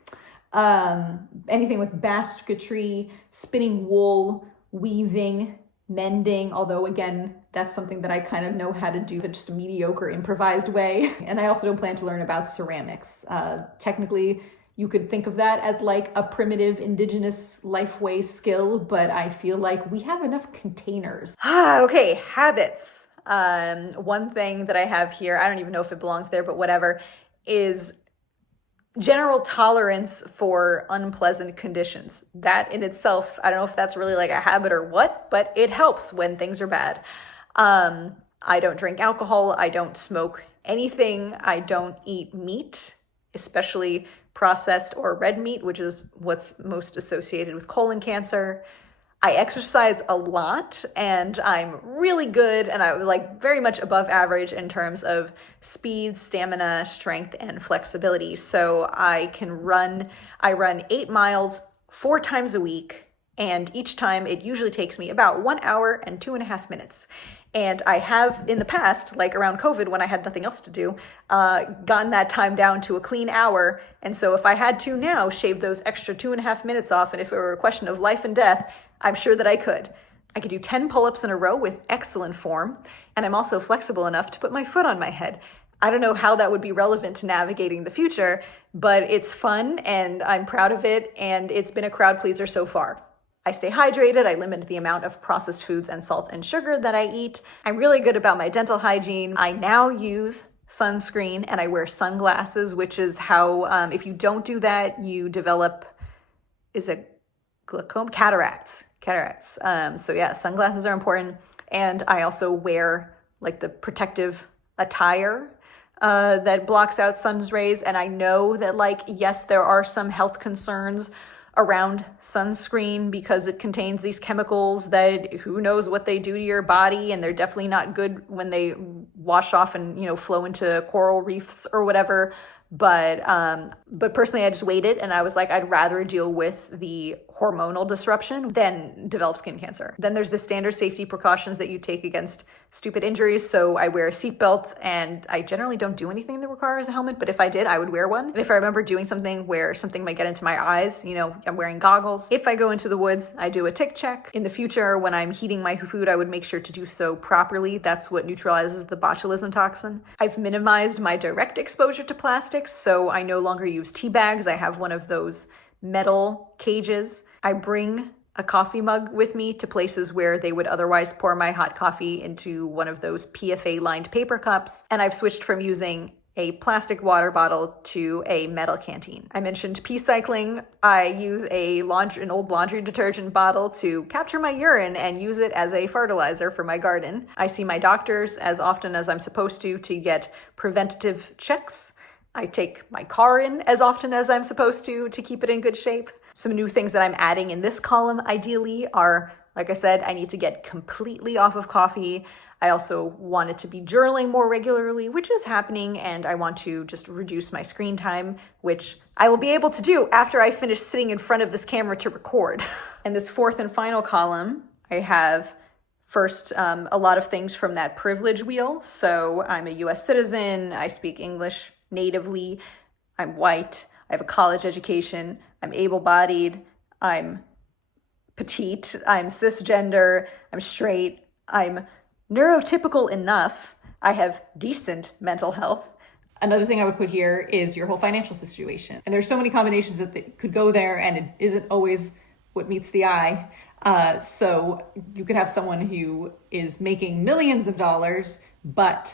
Anything with basketry, spinning wool, weaving, mending, although again, that's something that I kind of know how to do, but just a mediocre improvised way. And I also don't plan to learn about ceramics. Technically, you could think of that as like a primitive indigenous lifeway skill, but I feel like we have enough containers. Okay, habits. One thing that I have here, I don't even know if it belongs there, but whatever, is general tolerance for unpleasant conditions. That in itself, I don't know if that's really like a habit or what, but it helps when things are bad. I don't drink alcohol. I don't smoke anything. I don't eat meat, especially processed or red meat, which is what's most associated with colon cancer. I exercise a lot, and I'm really good, and I like very much above average in terms of speed, stamina, strength, and flexibility. So I run 8 miles 4 times a week, and each time it usually takes me about 1 hour and 2.5 minutes. And I have in the past, like around COVID when I had nothing else to do, gotten that time down to a clean hour. And so if I had to now shave those extra 2.5 minutes off, and if it were a question of life and death, I'm sure that I could. I could do 10 pull-ups in a row with excellent form, and I'm also flexible enough to put my foot on my head. I don't know how that would be relevant to navigating the future, but it's fun and I'm proud of it, and it's been a crowd pleaser so far. I stay hydrated, I limit the amount of processed foods and salt and sugar that I eat. I'm really good about my dental hygiene. I now use sunscreen and I wear sunglasses, which is how, if you don't do that, you develop, is it glaucoma? Cataracts. So yeah, sunglasses are important. And I also wear like the protective attire that blocks out sun's rays. And I know that like, yes, there are some health concerns around sunscreen because it contains these chemicals that who knows what they do to your body, and they're definitely not good when they wash off and, you know, flow into coral reefs or whatever. But personally, I just waited, and I was like, I'd rather deal with the hormonal disruption than develop skin cancer. Then there's the standard safety precautions that you take against stupid injuries. So I wear a seatbelt, and I generally don't do anything that requires a helmet, but if I did, I would wear one. And if I remember doing something where something might get into my eyes, you know, I'm wearing goggles. If I go into the woods, I do a tick check. In the future, when I'm heating my food, I would make sure to do so properly. That's what neutralizes the botulism toxin. I've minimized my direct exposure to plastics, so I no longer use tea bags. I have one of those metal cages. I bring a coffee mug with me to places where they would otherwise pour my hot coffee into one of those PFA lined paper cups. And I've switched from using a plastic water bottle to a metal canteen. I mentioned pee cycling. I use an old laundry detergent bottle to capture my urine and use it as a fertilizer for my garden. I see my doctors as often as I'm supposed to get preventative checks. I take my car in as often as I'm supposed to keep it in good shape. Some new things that I'm adding in this column, ideally, are, like I said, I need to get completely off of coffee. I also wanted to be journaling more regularly, which is happening, and I want to just reduce my screen time, which I will be able to do after I finish sitting in front of this camera to record. And this fourth and final column, I have first a lot of things from that privilege wheel. So I'm a US citizen, I speak English natively, I'm white, I have a college education, I'm able-bodied, I'm petite, I'm cisgender, I'm straight, I'm neurotypical enough, I have decent mental health. Another thing I would put here is your whole financial situation. And there's so many combinations that could go there, and it isn't always what meets the eye. So you could have someone who is making millions of dollars, but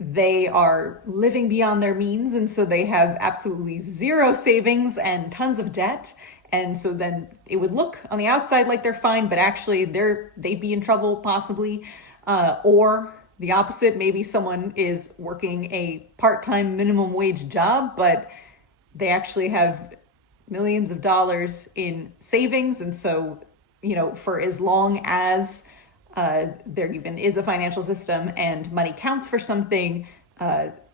they are living beyond their means, and so they have absolutely zero savings and tons of debt. And so then it would look on the outside like they're fine, but actually they'd be in trouble possibly. Or the opposite, maybe someone is working a part-time minimum wage job, but they actually have millions of dollars in savings. And so, you know, for as long as there even is a financial system and money counts for something,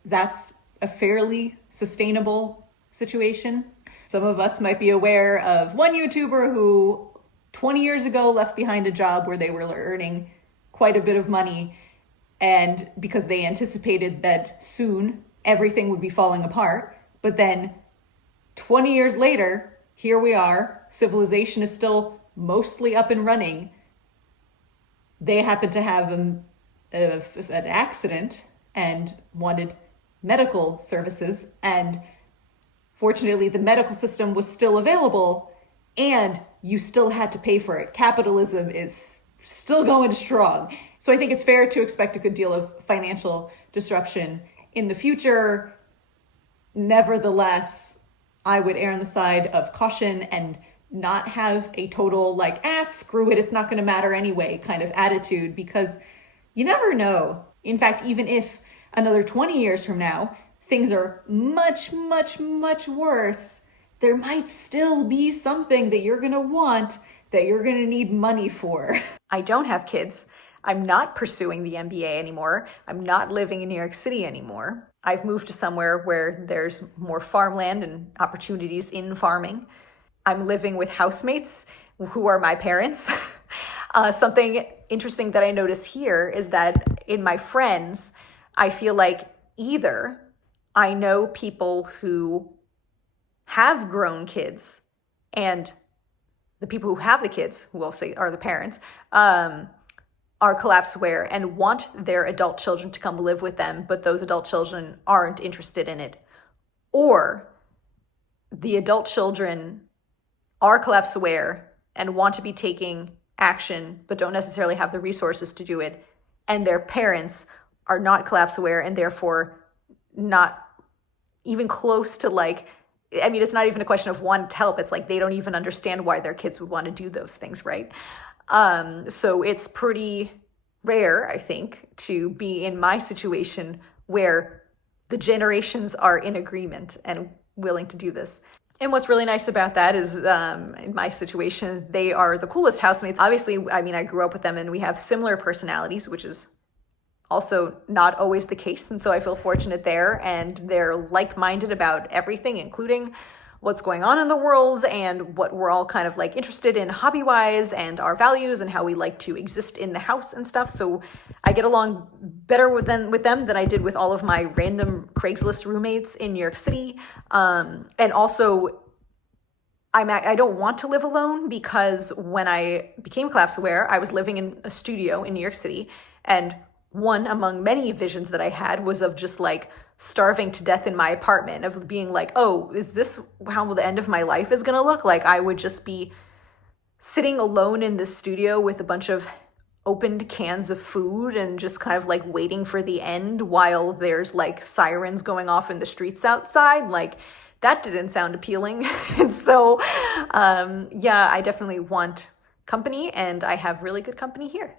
that's a fairly sustainable situation. Some of us might be aware of one YouTuber who 20 years ago left behind a job where they were earning quite a bit of money, and because they anticipated that soon everything would be falling apart. But then 20 years later, here we are, civilization is still mostly up and running. They happened to have an accident and wanted medical services, and fortunately the medical system was still available and you still had to pay for it. Capitalism is still going strong. So I think it's fair to expect a good deal of financial disruption in the future. Nevertheless, I would err on the side of caution and not have a total like, screw it, it's not going to matter anyway kind of attitude, because you never know. In fact, even if another 20 years from now, things are much, much, much worse, there might still be something that you're gonna want that you're gonna need money for. I don't have kids. I'm not pursuing the MBA anymore. I'm not living in New York City anymore. I've moved to somewhere where there's more farmland and opportunities in farming. I'm living with housemates who are my parents. Something interesting that I notice here is that in my friends, I feel like either I know people who have grown kids, and the people who have the kids, who I'll say are the parents, are collapse aware and want their adult children to come live with them, but those adult children aren't interested in it. Or the adult children are collapse aware and want to be taking action, but don't necessarily have the resources to do it. And their parents are not collapse aware and therefore not even close to it's not even a question of wanting to help. It's like they don't even understand why their kids would want to do those things, right? So it's pretty rare, I think, to be in my situation where the generations are in agreement and willing to do this. And what's really nice about that is, in my situation, they are the coolest housemates. Obviously, I grew up with them and we have similar personalities, which is also not always the case. And so I feel fortunate there, and they're like-minded about everything, including what's going on in the world and what we're all kind of interested in hobby-wise and our values and how we like to exist in the house and stuff. So I get along better with them than I did with all of my random Craigslist roommates in New York City. And also, I don't want to live alone, because when I became collapse aware, I was living in a studio in New York City, and one among many visions that I had was of just starving to death in my apartment, of being oh, is this how the end of my life is going to look? I would just be sitting alone in this studio with a bunch of opened cans of food and just kind of waiting for the end while there's sirens going off in the streets outside. That didn't sound appealing. And so, I definitely want company, and I have really good company here.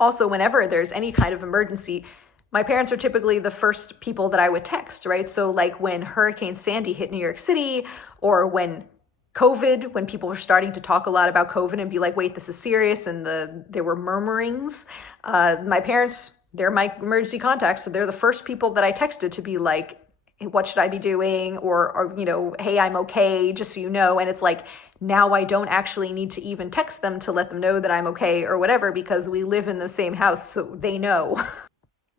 Also, whenever there's any kind of emergency, my parents are typically the first people that I would text, right? So when Hurricane Sandy hit New York City, or when people were starting to talk a lot about COVID and be wait, this is serious, and there were murmurings, my parents, they're my emergency contacts, so they're the first people that I texted to be what should I be doing? Or hey, I'm okay, just so you know. And it's now I don't actually need to even text them to let them know that I'm okay or whatever, because we live in the same house, so they know.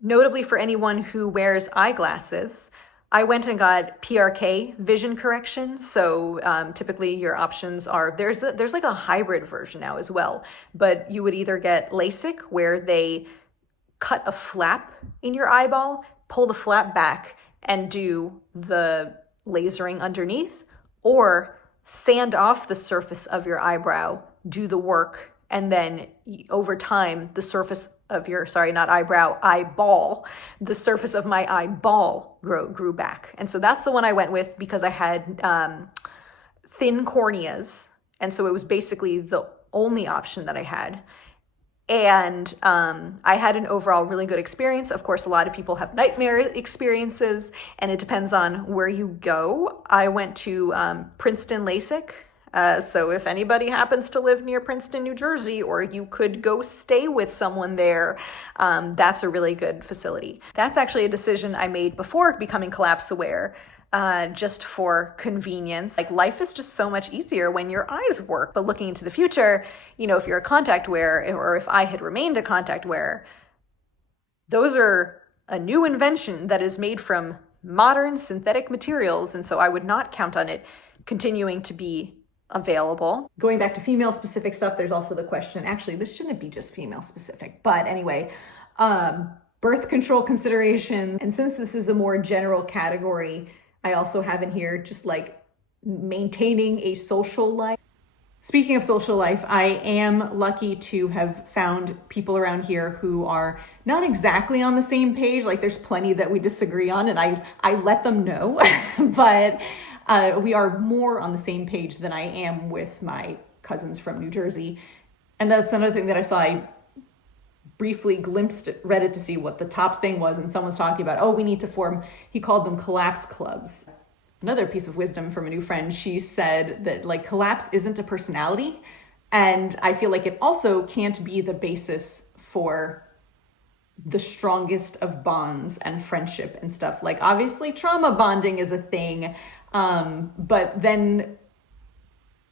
Notably, for anyone who wears eyeglasses, I went and got PRK vision correction. So typically your options are, there's a hybrid version now as well, but you would either get LASIK, where they cut a flap in your eyeball, pull the flap back, and do the lasering underneath, or sand off the surface of your eyebrow, do the work, and then over time, the surface of your, eyeball, the surface of my eyeball grew back. And so that's the one I went with, because I had thin corneas. And so it was basically the only option that I had. And I had an overall really good experience. Of course, a lot of people have nightmare experiences, and it depends on where you go. I went to Princeton LASIK. So if anybody happens to live near Princeton, New Jersey, or you could go stay with someone there, that's a really good facility. That's actually a decision I made before becoming collapse aware. Just for convenience. Life is just so much easier when your eyes work. But looking into the future, if you're a contact wearer, or if I had remained a contact wearer, those are a new invention that is made from modern synthetic materials. And so I would not count on it continuing to be available. Going back to female specific stuff, there's also the question, actually, this shouldn't be just female specific, but anyway, birth control considerations. And since this is a more general category, I also have in here just maintaining a social life. Speaking of social life, I am lucky to have found people around here who are not exactly on the same page. There's plenty that we disagree on, and I let them know, but we are more on the same page than I am with my cousins from New Jersey. And that's another thing that I saw. I briefly read it to see what the top thing was, and someone's talking about, oh, we need to form, he called them collapse clubs. Another piece of wisdom from a new friend, she said that like collapse isn't a personality, and I feel like it also can't be the basis for the strongest of bonds and friendship and stuff. Like obviously trauma bonding is a thing, but then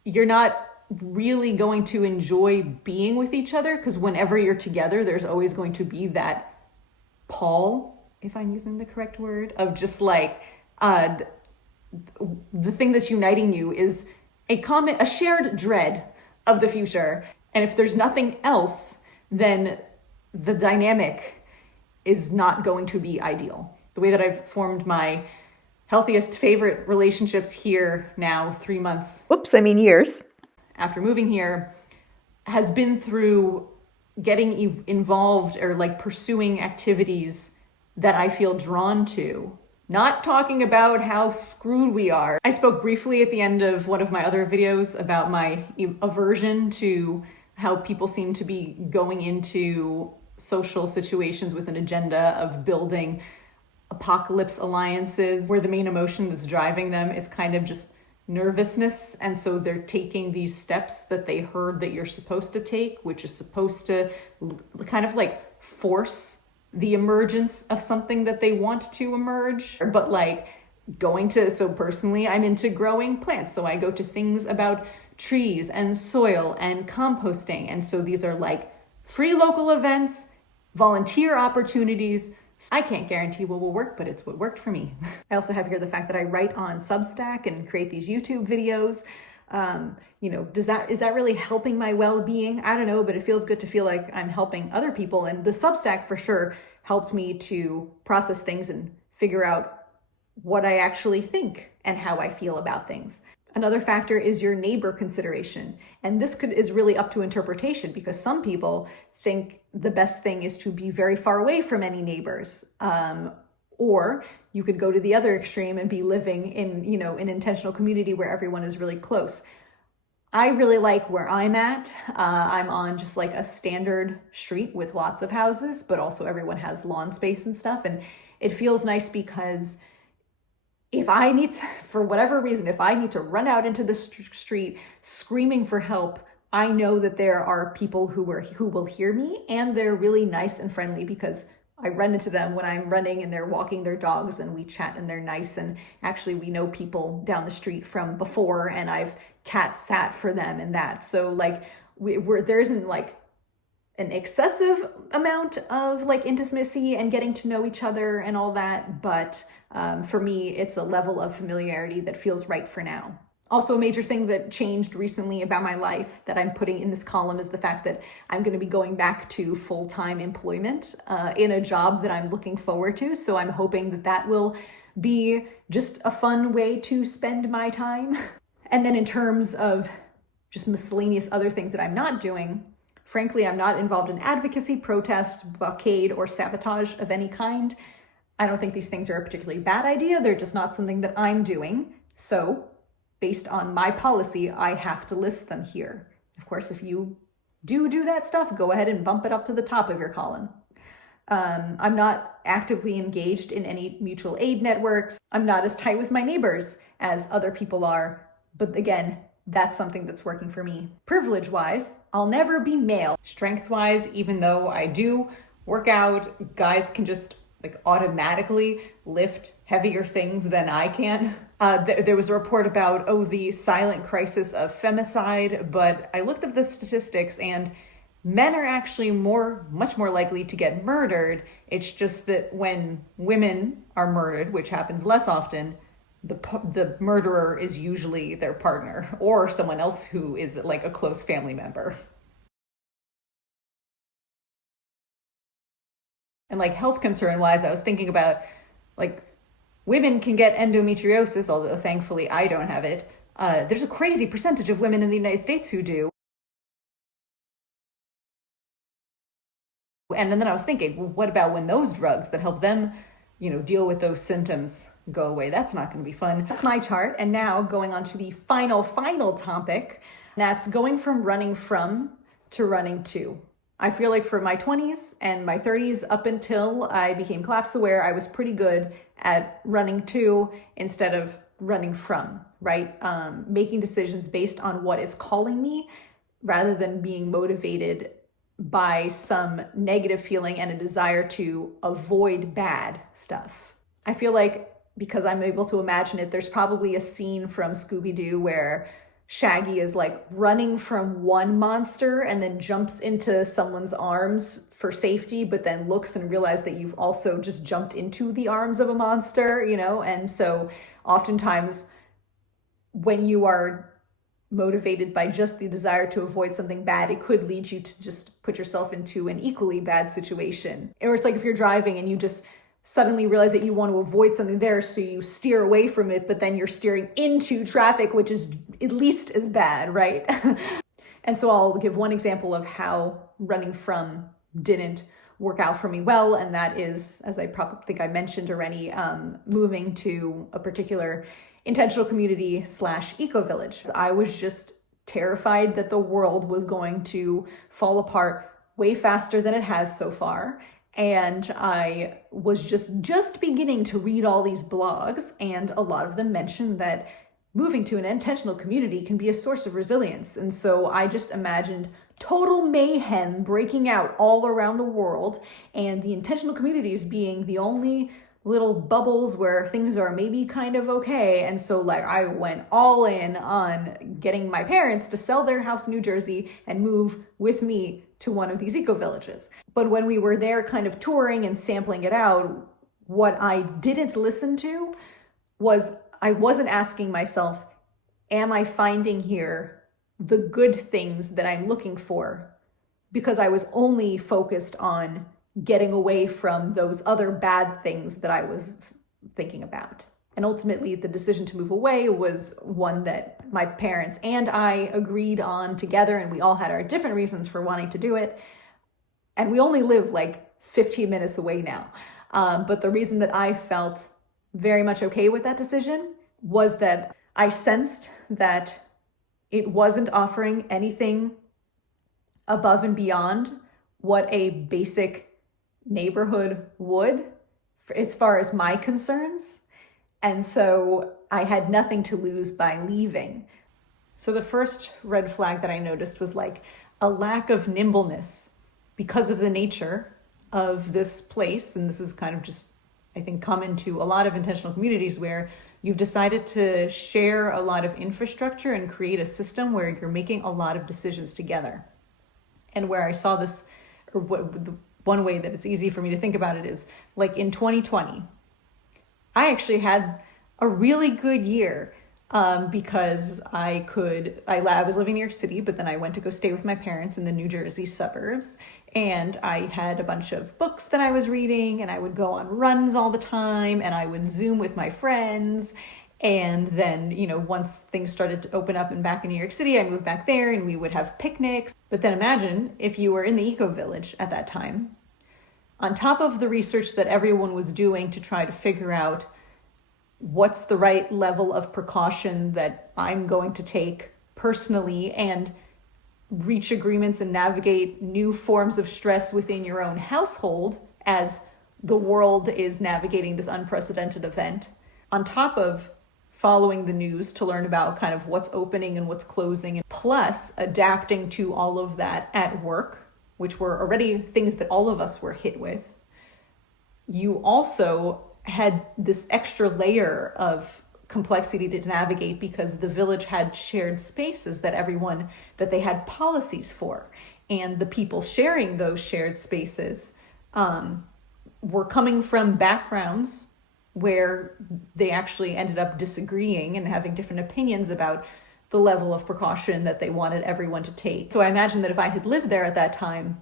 you're not really going to enjoy being with each other, because whenever you're together, there's always going to be that pall, if I'm using the correct word, of just like the thing that's uniting you is a shared dread of the future. And if there's nothing else, then the dynamic is not going to be ideal. The way that I've formed my healthiest favorite relationships here now 3 months. Years. After moving here has been through getting involved or like pursuing activities that I feel drawn to. Not talking about how screwed we are. I spoke briefly at the end of one of my other videos about my aversion to how people seem to be going into social situations with an agenda of building apocalypse alliances, where the main emotion that's driving them is kind of just nervousness. And so they're taking these steps that they heard that you're supposed to take, which is supposed to kind of like force the emergence of something that they want to emerge. But like so personally, I'm into growing plants. So I go to things about trees and soil and composting. And so these are like free local events, volunteer opportunities. I can't guarantee what will work, but it's what worked for me. I also have here the fact that I write on Substack and create these YouTube videos. Is that really helping my well-being? I don't know, but it feels good to feel like I'm helping other people. And the Substack for sure helped me to process things and figure out what I actually think and how I feel about things. Another factor is your neighbor consideration. And this is really up to interpretation, because some people think the best thing is to be very far away from any neighbors. Or you could go to the other extreme and be living in, an intentional community where everyone is really close. I really like where I'm at. I'm on just like a standard street with lots of houses, but also everyone has lawn space and stuff. And it feels nice because if I need to, for whatever reason, if I need to run out into the street screaming for help, I know that there are people who will hear me, and they're really nice and friendly, because I run into them when I'm running and they're walking their dogs, and we chat and they're nice. And actually we know people down the street from before, and I've cat sat for them and that. So like there isn't like an excessive amount of like intimacy and getting to know each other and all that. But for me, it's a level of familiarity that feels right for now. Also, a major thing that changed recently about my life that I'm putting in this column is the fact that I'm going to be going back to full-time employment in a job that I'm looking forward to. So I'm hoping that will be just a fun way to spend my time. And then in terms of just miscellaneous other things that I'm not doing, frankly, I'm not involved in advocacy, protest, blockade, or sabotage of any kind. I don't think these things are a particularly bad idea. They're just not something that I'm doing. So based on my policy, I have to list them here. Of course, if you do that stuff, go ahead and bump it up to the top of your column. I'm not actively engaged in any mutual aid networks. I'm not as tight with my neighbors as other people are. But again, that's something that's working for me. Privilege-wise, I'll never be male. Strength-wise, even though I do work out, guys can just like automatically lift heavier things than I can. There was a report about, the silent crisis of femicide, but I looked up the statistics and men are actually much more likely to get murdered. It's just that when women are murdered, which happens less often, the murderer is usually their partner or someone else who is like a close family member. And like health concern wise, I was thinking about like women can get endometriosis, although thankfully I don't have it. There's a crazy percentage of women in the United States who do. And then I was thinking, well, what about when those drugs that help them, deal with those symptoms go away? That's not going to be fun. That's my chart. And now going on to the final topic. That's going from running from to running to. I feel like for my 20s and my 30s, up until I became collapse aware, I was pretty good at running to instead of running from, right? Making decisions based on what is calling me rather than being motivated by some negative feeling and a desire to avoid bad stuff. I feel like because I'm able to imagine it, there's probably a scene from Scooby-Doo where Shaggy is like running from one monster and then jumps into someone's arms for safety, but then looks and realizes that you've also just jumped into the arms of a monster, you know? And so oftentimes when you are motivated by just the desire to avoid something bad, it could lead you to just put yourself into an equally bad situation. Or it's like if you're driving and you just suddenly realize that you want to avoid something there, so you steer away from it, but then you're steering into traffic, which is at least as bad, right? And so I'll give one example of how running from didn't work out for me well, and that is, as I probably think I mentioned already, moving to a particular intentional community / eco-village. I was just terrified that the world was going to fall apart way faster than it has so far. And I was just beginning to read all these blogs, and a lot of them mentioned that moving to an intentional community can be a source of resilience. And so I just imagined total mayhem breaking out all around the world, and the intentional communities being the only little bubbles where things are maybe kind of okay. And so like I went all in on getting my parents to sell their house in New Jersey and move with me to one of these eco-villages. But when we were there kind of touring and sampling it out, what I didn't listen to was I wasn't asking myself, am I finding here the good things that I'm looking for? Because I was only focused on getting away from those other bad things that I was thinking about. And ultimately, the decision to move away was one that my parents and I agreed on together, and we all had our different reasons for wanting to do it. And we only live like 15 minutes away now. But the reason that I felt very much okay with that decision was that I sensed that it wasn't offering anything above and beyond what a basic neighborhood would, as far as my concerns. And so I had nothing to lose by leaving. So the first red flag that I noticed was like a lack of nimbleness because of the nature of this place. And this is kind of just, I think, common to a lot of intentional communities where you've decided to share a lot of infrastructure and create a system where you're making a lot of decisions together. And where I saw this, or one way that it's easy for me to think about it is like in 2020, I actually had a really good year because I was living in New York City, but then I went to go stay with my parents in the New Jersey suburbs. And I had a bunch of books that I was reading, and I would go on runs all the time, and I would Zoom with my friends. And then, you know, once things started to open up and back in New York City, I moved back there and we would have picnics. But then imagine if you were in the eco-village at that time, on top of the research that everyone was doing to try to figure out what's the right level of precaution that I'm going to take personally and reach agreements and navigate new forms of stress within your own household as the world is navigating this unprecedented event, on top of following the news to learn about kind of what's opening and what's closing, plus adapting to all of that at work, which were already things that all of us were hit with. You also had this extra layer of complexity to navigate because the village had shared spaces that they had policies for. And the people sharing those shared spaces were coming from backgrounds where they actually ended up disagreeing and having different opinions about the level of precaution that they wanted everyone to take. So I imagine that if I had lived there at that time,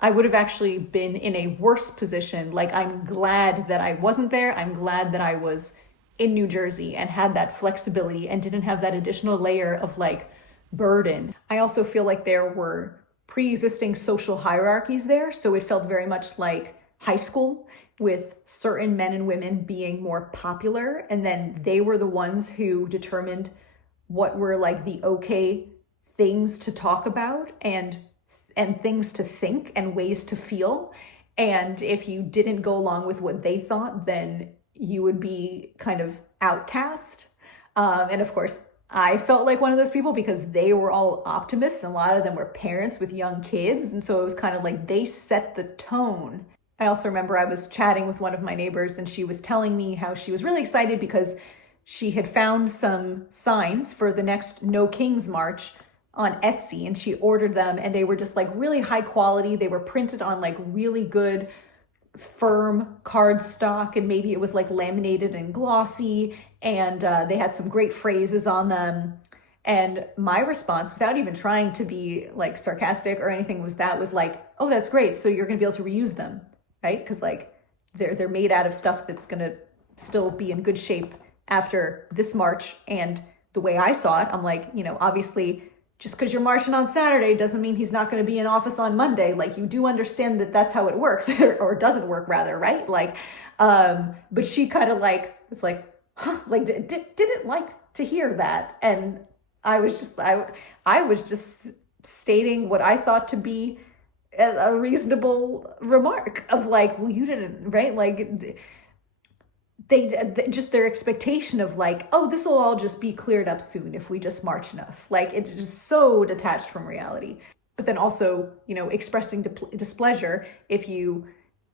I would have actually been in a worse position. Like, I'm glad that I wasn't there. I'm glad that I was in New Jersey and had that flexibility and didn't have that additional layer of like burden. I also feel like there were pre-existing social hierarchies there. So it felt very much like high school, with certain men and women being more popular. And then they were the ones who determined what were like the okay things to talk about. And and things to think and ways to feel. And if you didn't go along with what they thought, then you would be kind of outcast. And of course, I felt like one of those people because they were all optimists and a lot of them were parents with young kids. And so it was kind of like they set the tone. I also remember I was chatting with one of my neighbors and she was telling me how she was really excited because she had found some signs for the next No Kings March on Etsy and she ordered them and they were just like really high quality. They were printed on like really good firm cardstock and maybe it was like laminated and glossy and they had some great phrases on them. And my response, without even trying to be like sarcastic or anything, was like, oh, that's great. So you're going to be able to reuse them, right? Because like they're made out of stuff that's going to still be in good shape after this March. And the way I saw it, I'm like, you know, obviously just because you're marching on Saturday doesn't mean he's not going to be in office on Monday. Like you do understand that that's how it works or doesn't work rather, right? Like, but she kind of like, was like, huh, like didn't like to hear that. And I was just stating what I thought to be a reasonable remark of like, well, you didn't, right? Like they just their expectation of like, oh, this will all just be cleared up soon if we just march enough. Like it's just so detached from reality. But then also, you know, expressing displeasure if you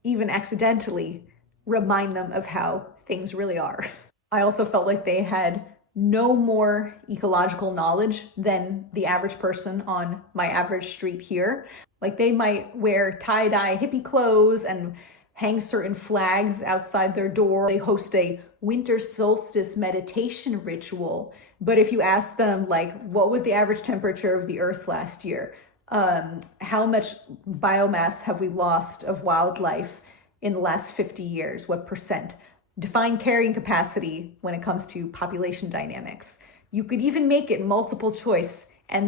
even accidentally remind them of how things really are. I also felt like they had no more ecological knowledge than the average person on my average street here. Like they might wear tie-dye hippie clothes and hang certain flags outside their door. They host a winter solstice meditation ritual. But if you ask them, like, what was the average temperature of the earth last year? How much biomass have we lost of wildlife in the last 50 years? What percent? Define carrying capacity when it comes to population dynamics. You could even make it multiple choice